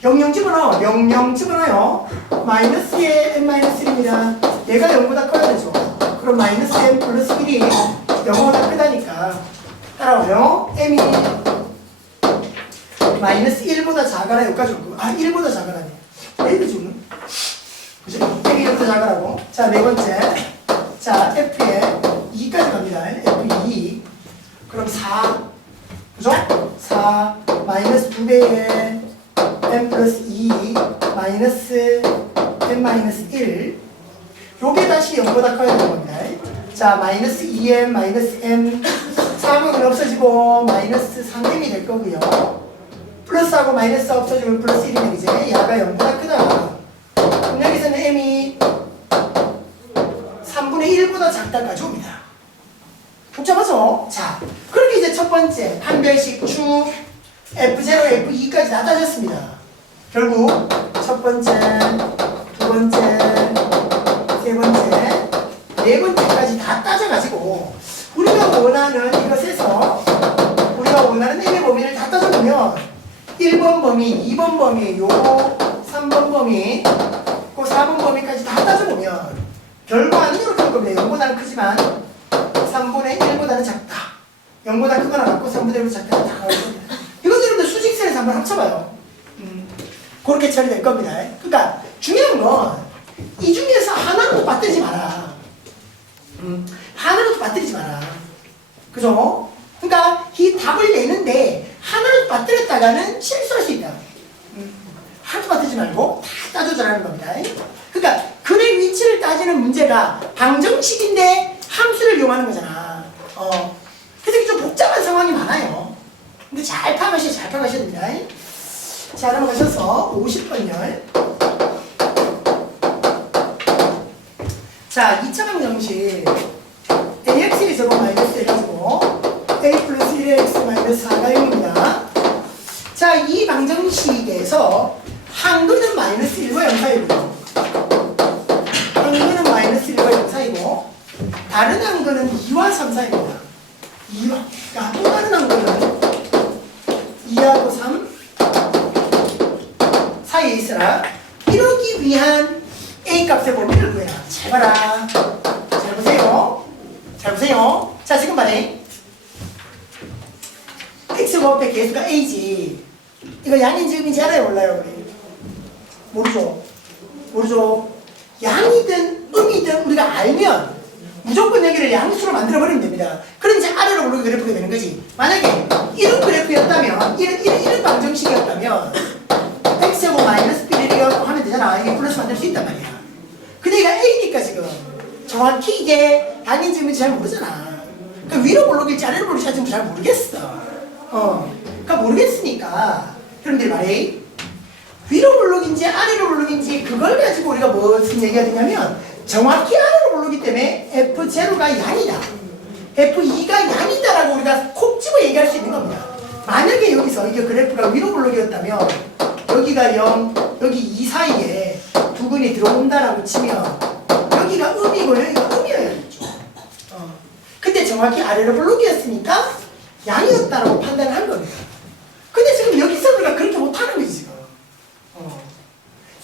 00 집어넣어. 00 집어넣어요. 마이너스의 n-1입니다. 얘가 0보다 커야 되죠. 그럼 마이너스 n 플러스 1이 0보다 크다니까. 따라와요. m이 마이너스 1보다 작아라. 여기까지 올 거. 1보다 작아라네. 왜 이러지 오늘? 그죠? m이 1보다 작아라고. 자, 네 번째. 자, f에 2까지 갑니다. f2. 그럼 4. 그죠? 4 마이너스 2배의 n 플러스 2 마이너스 n 마이너스 1. 요게 다시 0보다 커야 되는 겁니다. 자, 마이너스 2m 마이너스 m 3은 없어지고 마이너스 3m이 될 거고요. 플러스하고 마이너스 없어지면 플러스 1이면 이제 야가 0보다 크다. 그럼 여기서는 m이 3분의 1보다 작다까지 옵니다. 복잡하죠? 자, 그렇게 이제 첫 번째 판별식 축 F0, F2까지 다 따졌습니다. 결국 첫 번째, 두 번째, 세 번째, 네 번째까지 다 따져가지고 우리가 원하는 이것에서 우리가 원하는 m의 범위를 다 따져보면 1번 범위, 2번 범위, 요거 3번 범위, 그 4번 범위까지 다 따져보면 결과는 이렇게 할 겁니다. 0보다는 크지만 3분의 1보다는 작다. 0보다 크거나 같고 3분의 1보다 작다. 다 나올 겁니다. 이것도 여러분들 수직선에서 한번 합쳐봐요. 그렇게 처리될 겁니다. 그러니까 중요한 건 이 중에서 하나로도 빠뜨리지 마라. 하나로도 빠뜨리지 마라. 그죠? 그러니까 이 답을 내는데 하나로도 빠뜨렸다가는 실수할 수 있다. 하나도 빠뜨리지 말고 다 따져주라는 겁니다. 그러니까 글의 위치를 따지는 문제가 방정식인데 함수를 이용하는 거잖아. 그래서 좀 복잡한 상황이 많아요. 근데 잘 파악하셔야 됩니다. 자, 넘어가셔서 50번열. 자, 2차 방정식 ax 제곱 마이너스 해가지고 a 플러스 1x 마이너스 4가 0입니다. 자, 이 방정식에서 한근은 마이너스 1과 0 사이고요. 한근은 마이너스 1과 0 사이고 다른 한근은 2와 3 사이입니다. 2와, 그러니까 또 다른 한근은 2하고 3 사이에 있으라. 이러기 위한 A 값의 범위를 구해라. 잘 봐라. 잘 보세요. 잘 보세요. 자, 지금 말해. X가 앞에 개수가 A지. 이거 양인지 음인지 알아요? 몰라요? 우리? 모르죠. 양이든 음이든 우리가 알면 무조건 여기를 양수로 만들어버리면 됩니다. 그럼 이제 아래로 오르게 그래프가 되는 거지. 만약에 이런 그래프였다면, 이런 방정식이었다면 X하고 마이너스 B를 하면 되잖아. 이게 플러스 만들 수 있단 말이야. 근데 얘가 A니까 지금 정확히 이게 양인지 음인지 잘 모르잖아. 그러니까 위로 올라길지 아래로 올라길지 잘 모르겠어. 그러니까 모르겠으니까 여러분들이 말해. 위로 올라긴지 아래로 올라긴지 그걸 가지고 우리가 무슨 얘기가 되냐면 정확히 아래로 올라오기 때문에 F0가 양이다. F2가 양이다라고 우리가 콕 집어 얘기할 수 있는 겁니다. 만약에 여기서 이게 그래프가 위로 올라겼다면 여기가 0, 여기 2 사이에 두 근이 들어온다라고 치면 여기가 음이고 여기가 음이어야겠죠. 근데 정확히 아래로 블록이었으니까 양이었다라고 판단을 한 겁니다. 근데 지금 여기서 우리가 그렇게 못하는 거지 지금.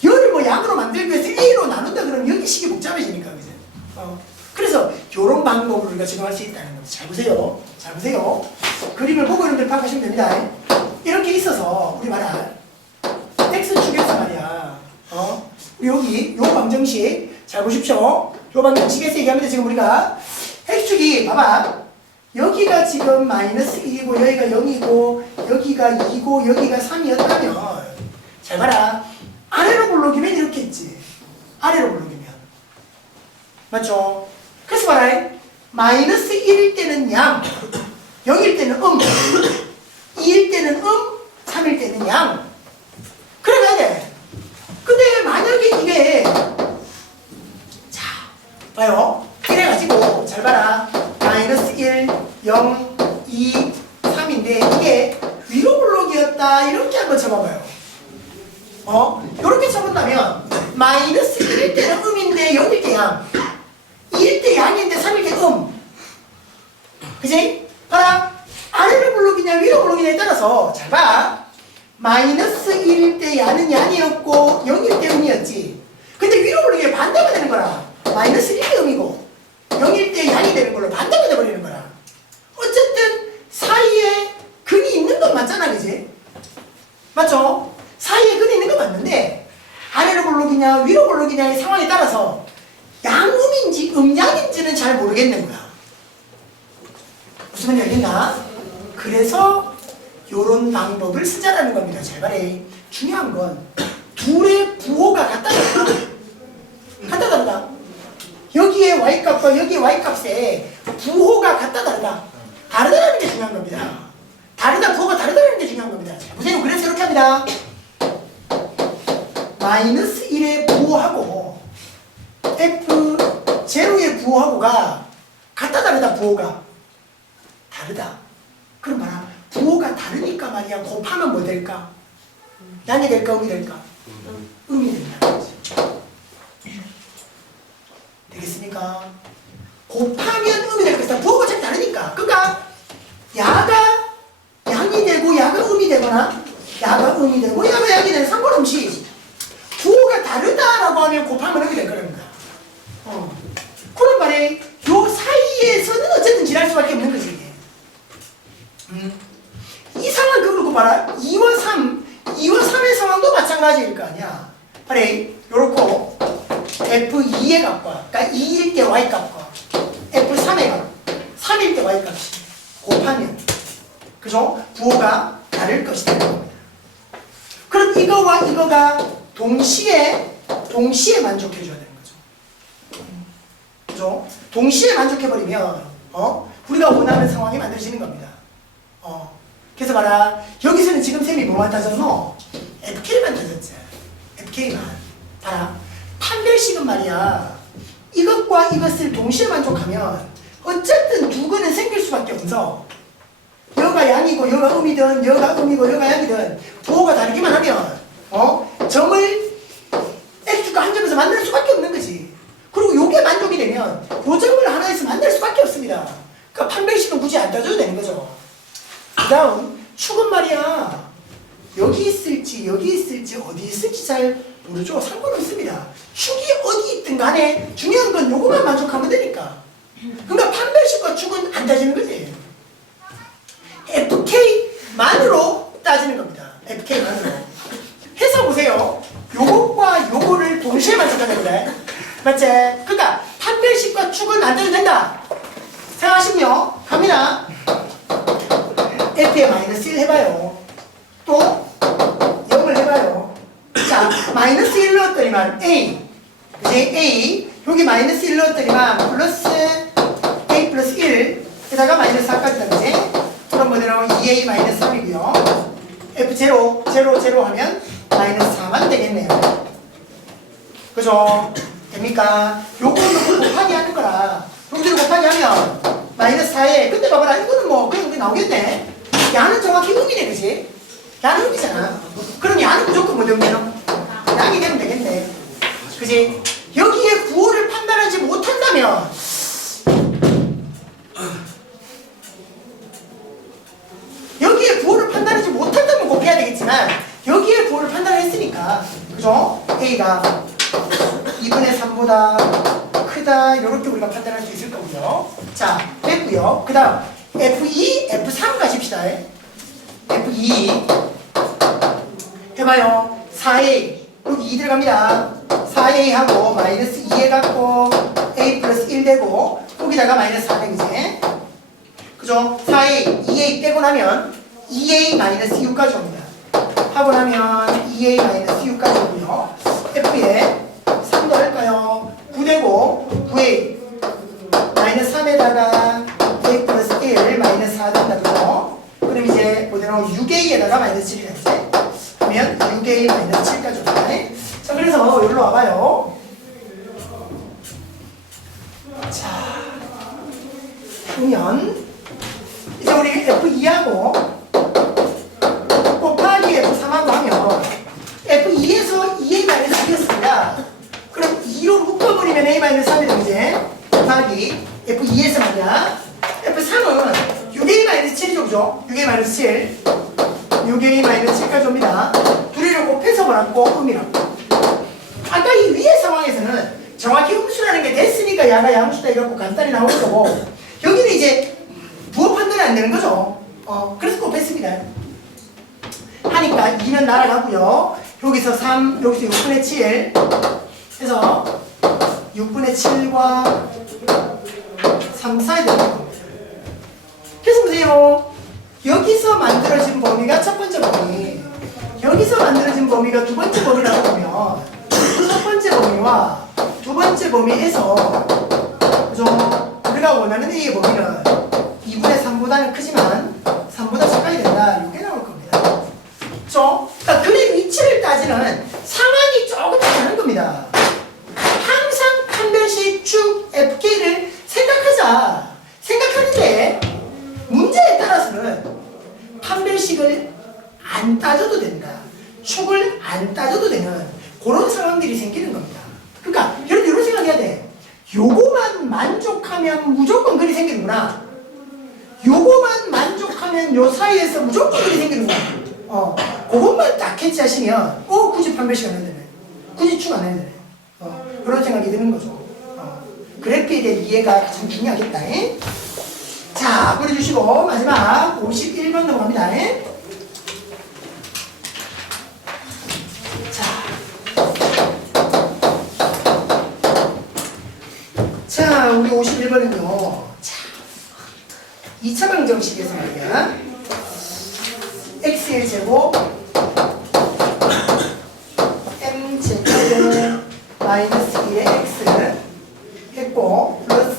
열을 뭐 양으로 만들기 위해서 A로 나눈다 그러면 여기 식이 복잡해. 그래서 이런 방법으로 우리가 적용할 수 있다는 거죠. 잘 보세요. 잘 보세요. 그림을 보고 여러분들 파악하시면 됩니다. 이렇게 있어서 우리 말아 x축에서 말이야. 우리 여기 요 방정식 잘 보십시오. 요 방정식에서 얘기하면 지금 우리가 x축이 봐봐. 여기가 지금 마이너스 1이고 여기가 0이고 여기가 2고 여기가 3이었다면 잘 봐라. 아래로 볼록이면 이렇게 있지. 아래로 볼록이면 맞죠? 그래서 봐라. 마이너스 1일 때는 양, 0일 때는 2일 때는 3일 때는 양. 그래야 돼. 근데 만약에 이게 자 봐요. 이래가지고 잘 봐라. 마이너스 1, 0, 2, 3인데 이게 위로 블록이었다 이렇게 한번 쳐봐봐요. 이렇게 쳐본다면 마이너스 1일 때는 음인데 0일 때 양, 2일 때 양인데 3일 때 그치? 봐라. 아래로 블록이냐 위로 블록이냐에 따라서 잘 봐. 마이너스 1일 때 양은 양이었고 0일 때 음이었지. 근데 위로 블록이 반대가 되는 거라. 마이너스 1일 때 음이고 0일 때 양이 되는 걸로 반대가 돼버리는 거라. 어쨌든 사이에 근이 있는 건 맞잖아, 그지? 맞죠? 사이에 근이 있는 건 맞는데 아래로 블록이냐 위로 블록이냐의 상황에 따라서 양음인지 음양인지는 잘 모르겠는 거야. 무슨 말인지 알겠나? 그래서 요런 방법을 쓰자라는 겁니다. 잘 말해. 중요한 건 둘의 부호가 같다 다르다. 같다 다르다. 여기에 y값과 여기에 y값에 부호가 같다 다르다. 다르다는 게 중요한 겁니다. 다르다 부호가 다르다는 게 중요한 겁니다. 자, 보세요. 그래서 이렇게 합니다. 마이너스 1의 부호하고 f0의 부호하고가 같다 다르다. 부호가 다르다. 그럼 봐라. 부호가 다르니까 말이야. 곱하면 뭐 될까? 양이 될까? 음이 될까? 음이 된다. 되겠습니까? 곱하면 음이 될 것이다. 부호가 참 다르니까. 그러니까 야가 양이 되고 야가 음이 되거나 야가 음이 되고 야가 양이 되는 상관없이 부호가 다르다라고 하면 곱하면 음이 될 거랍니다. 그런 말에 요 사이에서는 어쨌든 지날 수밖에 없는 거지 이게. 이 상황 그걸 봐라. 2와 3의 상황도 마찬가지일 거 아니야. 그래, 요렇고 F2의 값과, 그러니까 2일 때 Y값과 F3의 값, 3일 때 Y값이 곱하면, 그죠? 부호가 다를 것이다. 그럼 이거와 이거가 동시에 만족해줘야 되는 거죠. 그죠? 동시에 만족해버리면, 우리가 원하는 상황이 만들어지는 겁니다. 그래서 봐라. 여기서는 지금 쌤이 뭐만 따졌노? FK만 따졌지. FK만. 봐라. 판별식은 말이야. 이것과 이것을 동시에 만족하면 어쨌든 두 근은 생길 수밖에 없어. 여가 양이고 여가 음이든 여가 음이고 여가 양이든 부호가 다르기만 하면 점을 x축과 한 점에서 만들 수밖에 없는 거지. 그리고 요게 만족이 되면 요 점을 하나에서 만들 수밖에 없습니다. 그러니까 판별식은 굳이 안 따져도 되는 거죠. 그 다음 축은 말이야. 여기 있을지 여기 있을지 어디 있을지 잘 모르죠. 상관없습니다. 축이 어디 있든 간에 중요한 건 요거만 만족하면 되니까. 그러니까 판별식과 축은 안 따지는 거지. FK만으로 따지는 겁니다. FK만으로. 해서 보세요. 요것과 요거를 동시에 만족하는 거래. 맞지? 그러니까 판별식과 축은 안 따져도 된다. 생각하시면요. 갑니다. F에 마이너스 1 해봐요. 또 0을 해봐요. 자, 마이너스 1 넣었더니만 A. 그지? A. 여기 마이너스 1 넣었더니만 플러스 A 플러스 1. 게다가 마이너스 4까지 나오지? 그럼 뭐대로 2A 마이너스 3이고요. F0, 0, 0 하면 마이너스 4만 되겠네요. 그죠? 됩니까? 요거는 곱하기 하는 거라. 여기를 곱하기 하면 마이너스 4에 근데 봐봐라. 이거는 뭐 그냥 나오겠네. 야는 정확히 음이네, 그지? 야는 음이잖아. 그럼 야는 무조건 뭐 되면 되나? 양이 되면 되겠네. 그지? 여기에 부호를 판단하지 못한다면 여기에 부호를 판단하지 못한다면 곱해야 되겠지만 여기에 부호를 판단을 했으니까 그죠? A가 2분의 3보다 F다 이렇게 우리가 판단할 수 있을 거고요. 자, 됐고요. 그 다음 F2, F3 가십시다. F2 해봐요. 4A 여기 2 들어갑니다. 4A하고 마이너스 2A 갖고 A 플러스 1 되고 거기다가 마이너스 4 되겠지? 그죠? 4A, 2A 빼고 나면 2A 마이너스 6까지 옵니다. 하고 나면 2A 마이너스 6까지 오고요. F에 3 더할까요? 9 되고 9A 마이너스 3에다가 A 플러스 1 마이너스 4 된다고요. 그럼 이제 그대로 6A에다가 마이너스 7이 되지. 그러면 6A 마이너스 7까지 옵니다. 자, 그래서 여기로 와봐요. 자, 그러면 이제 우리 F2하고 곱하기 F3하고 하면 F2에서 2A-2였습니다. 그럼 2로 묶어버리면 A-3이 되지. 곱하기 F2에서 말이야. F3은 6A-7이죠. 그죠? 6A-7 6A-7까지 옵니다. 둘이를 곱해서 뭐라고? 음이라고. 아까 이 위의 상황에서는 정확히 음수라는 게 됐으니까 야가 양수다 이렇고 간단히 나오는 거고 여기는 이제 부호 판단이 안 되는 거죠. 그래서 곱했습니다. 하니까 2는 날아가고요. 여기서 3, 여기서 6분의 7 해서 6분의 7과 3 사이 되는 겁니다. 그래서 보세요. 여기서 만들어진 범위가 첫 번째 범위, 여기서 만들어진 범위가 두 번째 범위라고 보면 첫 번째 범위와 두 번째 범위에서 그죠? 우리가 원하는 이 범위는 2분의 3보다는 크지만 3보다 작아야 된다. 이게 나올 겁니다. 그렇죠? 그러니까 그의 위치를 따지는 상황이 조금 다른 겁니다. 항상 판별식 축 FK를 생각하자. 생각하는데 문제에 따라서는 판별식을 안 따져도 된다. 축을 안 따져도 되는 그런 상황들이 생기는 겁니다. 그러니까 여러분 이런 생각해야 돼. 요거만 만족하면 무조건 글이 생기는구나. 요거만 만족하면 요 사이에서 무조건 글이 생기는구나. 그것만 딱 캐치하시면 굳이 판별식 안 해도 되네. 굳이 축 안 해도 되네. 그런 생각이 드는 거죠. 그래프에 대한 이해가 참 중요하겠다. 자, 그려주시고 마지막 51번 넘어갑니다. 자, 우리 51번은요. 자, 2차 방정식에서 말이야. x의 제곱 m제곱 마이너스 2의 x 했고 플러스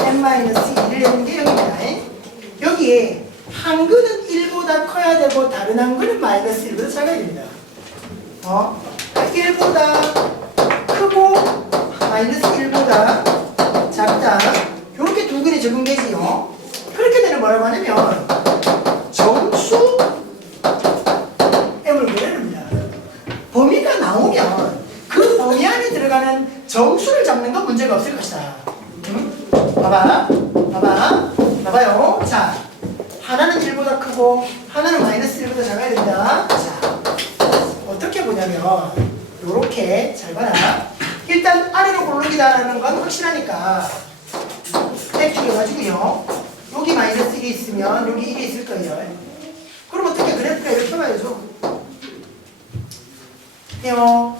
m-2를 내는 게 0입니다. 여기에 한 근은 1보다 커야 되고 다른 한 근은 마이너스 1보다 작아야 됩니다. 1보다 크고 마이너스 1보다 작다. 이렇게 두 근이 적용되지요. 그렇게 되는 뭐라고 하냐면 정수 m을 구해냅니다. 범위가 나오면 그 범위 안에 들어가는 정수를 잡는 건 문제가 없을 것이다. 봐봐요. 자, 하나는 1보다 크고 하나는 마이너스 1보다 작아야 된다. 자, 어떻게 보냐면 요렇게 잘 봐라. 일단 아래로 고르기다라는 건 확실하니까 백 죽여가지고요. 여기 마이너스 1이 있으면 여기 1이 있을 거예요. 그럼 어떻게 그래프가 이렇게 봐야죠. 네요.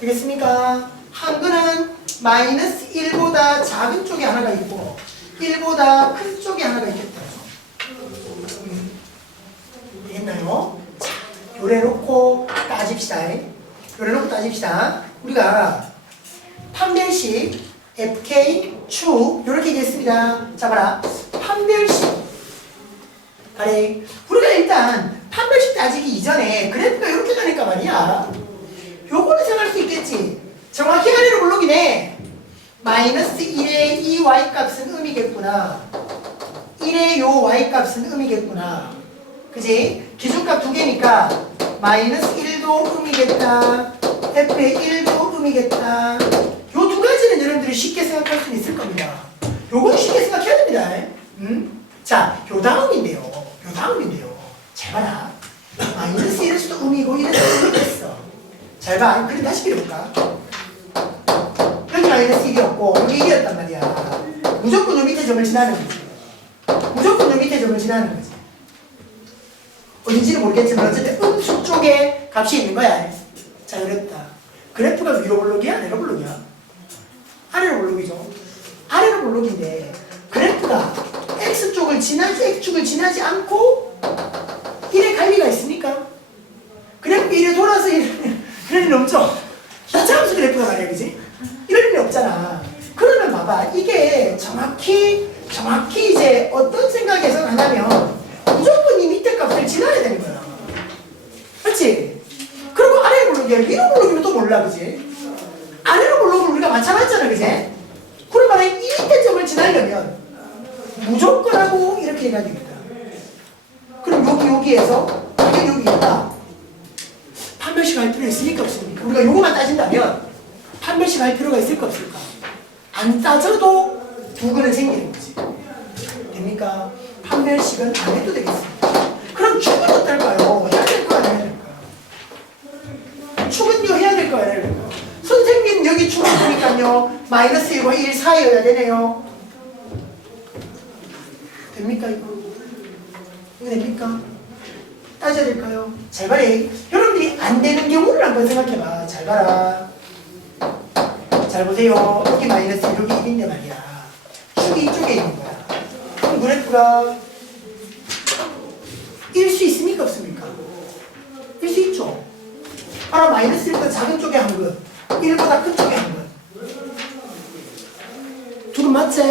되겠습니까? 한근은 마이너스 1보다 작은 쪽에 하나가 있고 1보다 큰 쪽에 하나가 있겠다. 되겠나요? 자, 요래 놓고 따집시다. 우리가 판별식 FK 축 요렇게 얘기했습니다. 자, 봐라. 판별식 아래 우리가 일단 판별식 따지기 이전에 그래프가 이렇게 되니까 말이야. 요거는 생각할 수 있겠지. 정확히 아래로 물르긴 해. 마이너스 1의 이 y값은 음이겠구나. 1의 요 y값은 음이겠구나. 그지? 기준값 두 개니까 마이너스 1도 음이겠다. f의 1도 음이겠다. 요 두 가지는 여러분들이 쉽게 생각할 수 있을 겁니다. 요건 쉽게 생각해야 됩니다. 자, 요 다음인데요. 잘 봐라. 마이너스 1에서도 음이고 1에서도 음이 됐어. 잘 봐. 그럼 다시 그려볼까? 여기 마이너스 1이었고 여기 1이었단 말이야. 무조건 요 밑에 점을 지나는 거지. 무조건 요 밑에 점을 지나는 거지. 어딘지는 모르겠지만 어쨌든 음수 쪽에 값이 있는 거야. 자, 그랬다. 그래프가 위로 볼록이야? 아래로 볼록이야? 아래로 볼록이죠. 아래로 볼록인데 그래프가 x쪽을 지나지 않고 1에 갈 리가 있습니까? 그래프 1에 돌아서 이럴 일은 없죠? 나차함수 그래프가 말이야, 그지? 이럴 일이 없잖아. 그러면 봐봐. 이게 정확히 이제 어떤 생각에서 가냐면 무조건 이 밑에 값을 지나야 되는 거야. 그렇지? 그리고 아래 블록이야. 위로 블록이면 또 몰라, 그지? 아래로 블록을 우리가 맞춰놨잖아, 그지? 그러면 이 밑에 점을 지나려면 무조건 하고 이렇게 해야 되겠다. 그럼 여기에서 여기 있다. 판별식 할 필요 있습니까? 없습니까? 우리가 요거만 따진다면 판별식 할 필요가 있을까? 없을까? 안 따져도 부근은 생기는 거지. 됩니까? 판별식은 안 해도 되겠습니다. 그럼 축은 어떨까요? 해야 될 거야, 안 해야 될까? 축은요, 해야 될 거야, 안 해야 될까? 선생님 여기 축을 보니까요 마이너스 1과 1 사이여야 되네요. 됩니까 이거? 이거 됩니까? 따져야 될까요? 잘 봐라. 여러분들이 안 되는 경우를 한번 생각해봐. 잘 봐라. 잘 보세요. 여기 마이너스 1, 여기 1인데 말이야. 축이 이쪽에 있는 거야. 그럼 그래프가 1 수 있습니까? 없습니까? 1 수 있죠. 바로 마이너스 1보다 작은 쪽에 한 것, 1보다 큰 쪽에 한 것. 둘은 맞지?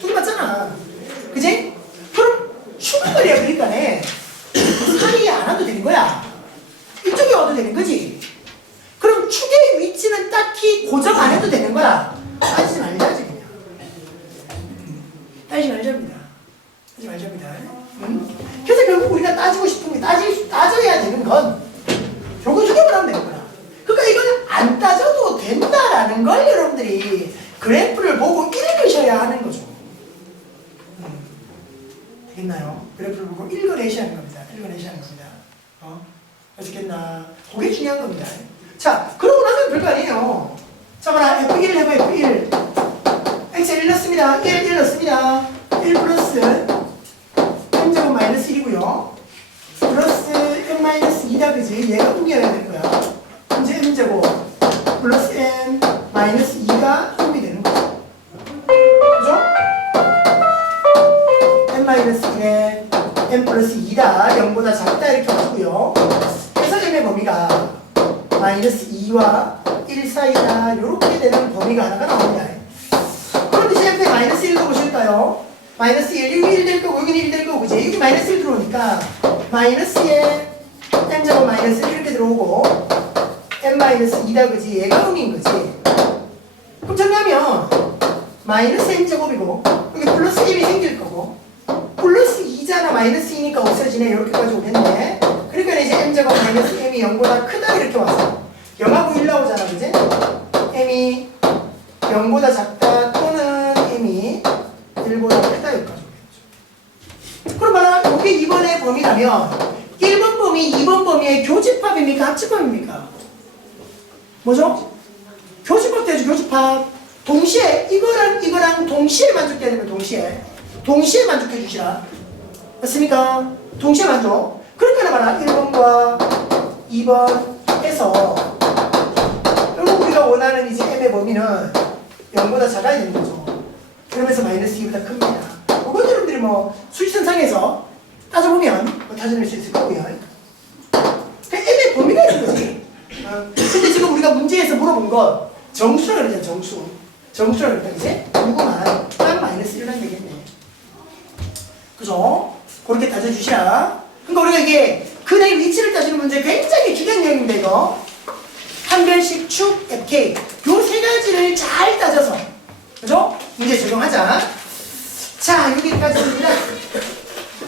둘은 맞잖아. 그지? 그럼 축을 그려야 그러니까네. 사이에 안 와도 되는 거야. 이쪽에 와도 되는 거지. 그럼 축의 위치는 딱히 고정 안 해도 되는 거야. 따지지 말자지 그냥. 따지지 말자입니다. 따지지 말자입니다. 그래서 결국 우리가 따지고 싶은 게 따져야 되는 건 요거 두 개만 하면 되는 거야. 그러니까 이거는 안 따져도 된다라는 걸 여러분들이 그래프를 보고 읽으셔야 하는 거죠. 되겠나요? 그래프를 보고 읽어내셔야 하는 겁니다. 읽어내셔야 하는 겁니다. 어떻겠나? 그게 중요한 겁니다. 자, 그러고 나면 별거 아니에요. 자, 봐라. F1 해봐, F1. X 1 넣습니다. 1 넣습니다. 1 플러스 M제곱 마이너스 1이고요. 플러스 M 마이너스 2다, 그지? 얘가 옮겨야 될 거야. 이제 M제곱 플러스 M 마이너스 2가 옮이 되는 거죠. 그죠? M 마이너스 1에 M 플러스 2다. 0보다 작다. 이렇게 바꾸고요. 그래서 M의 범위가 마이너스 2와 1 사이다. 이렇게 되는 범위가 하나가 나옵니다. 그럼 이제 옆에 마이너스 1 넣어보실까요? 마이너스 1, 여기 1 될 거고, 여기는 1 될 거고, 그지? 여기 마이너스 1 들어오니까 마이너스에 M제곱 마이너스 1 이렇게 들어오고 M 마이너스 2다, 그지? 얘가 음인 거지. 그럼 정리하면 마이너스 M제곱이고 여기 플러스 1이 생길 거고 플러스 2잖아. 마이너스 2니까 없어지네. 이렇게까지 오겠네. 그러니까 이제 M제곱 마이너스 M이 0보다 크다 이렇게 왔어. 0하고 1 나오잖아, 그지? M이 0보다 작다 또는 M이 1보다 크다 여기까지 오겠죠. 그럼 봐라. 이게 2번의 범위라면 1번 범위, 2번 범위의 교집합입니까? 합집합입니까? 뭐죠? 교집합 되죠, 교집합. 동시에 이거랑 동시에 만족해야 되면 동시에 만족해 주시라. 맞습니까? 동시에 만족. 그러니까 봐라. 1번과 2번 해서 결국 우리가 원하는 이제 M의 범위는 0보다 작아야 되는 거죠. 그러면서 마이너스 2보다 큽니다. 그건 여러분들이 뭐 수시선상에서 따져보면 뭐 찾아낼 수 있을 거고요. M의 범위가 있는 거지. 근데 지금 우리가 문제에서 물어본 건 정수라 그러잖아, 정수라 그랬다, 이제? 요거만 딱 마이너스 1을 하면 되겠네. 그죠? 그렇게 따져주시라. 그러니까 우리가 이게 근의 위치를 따지는 문제 굉장히 중요한 내용입니다, 이거. 판별식, 축, FK. 요 세 가지를 잘 따져서. 그죠? 문제 적용하자. 자, 여기까지입니다.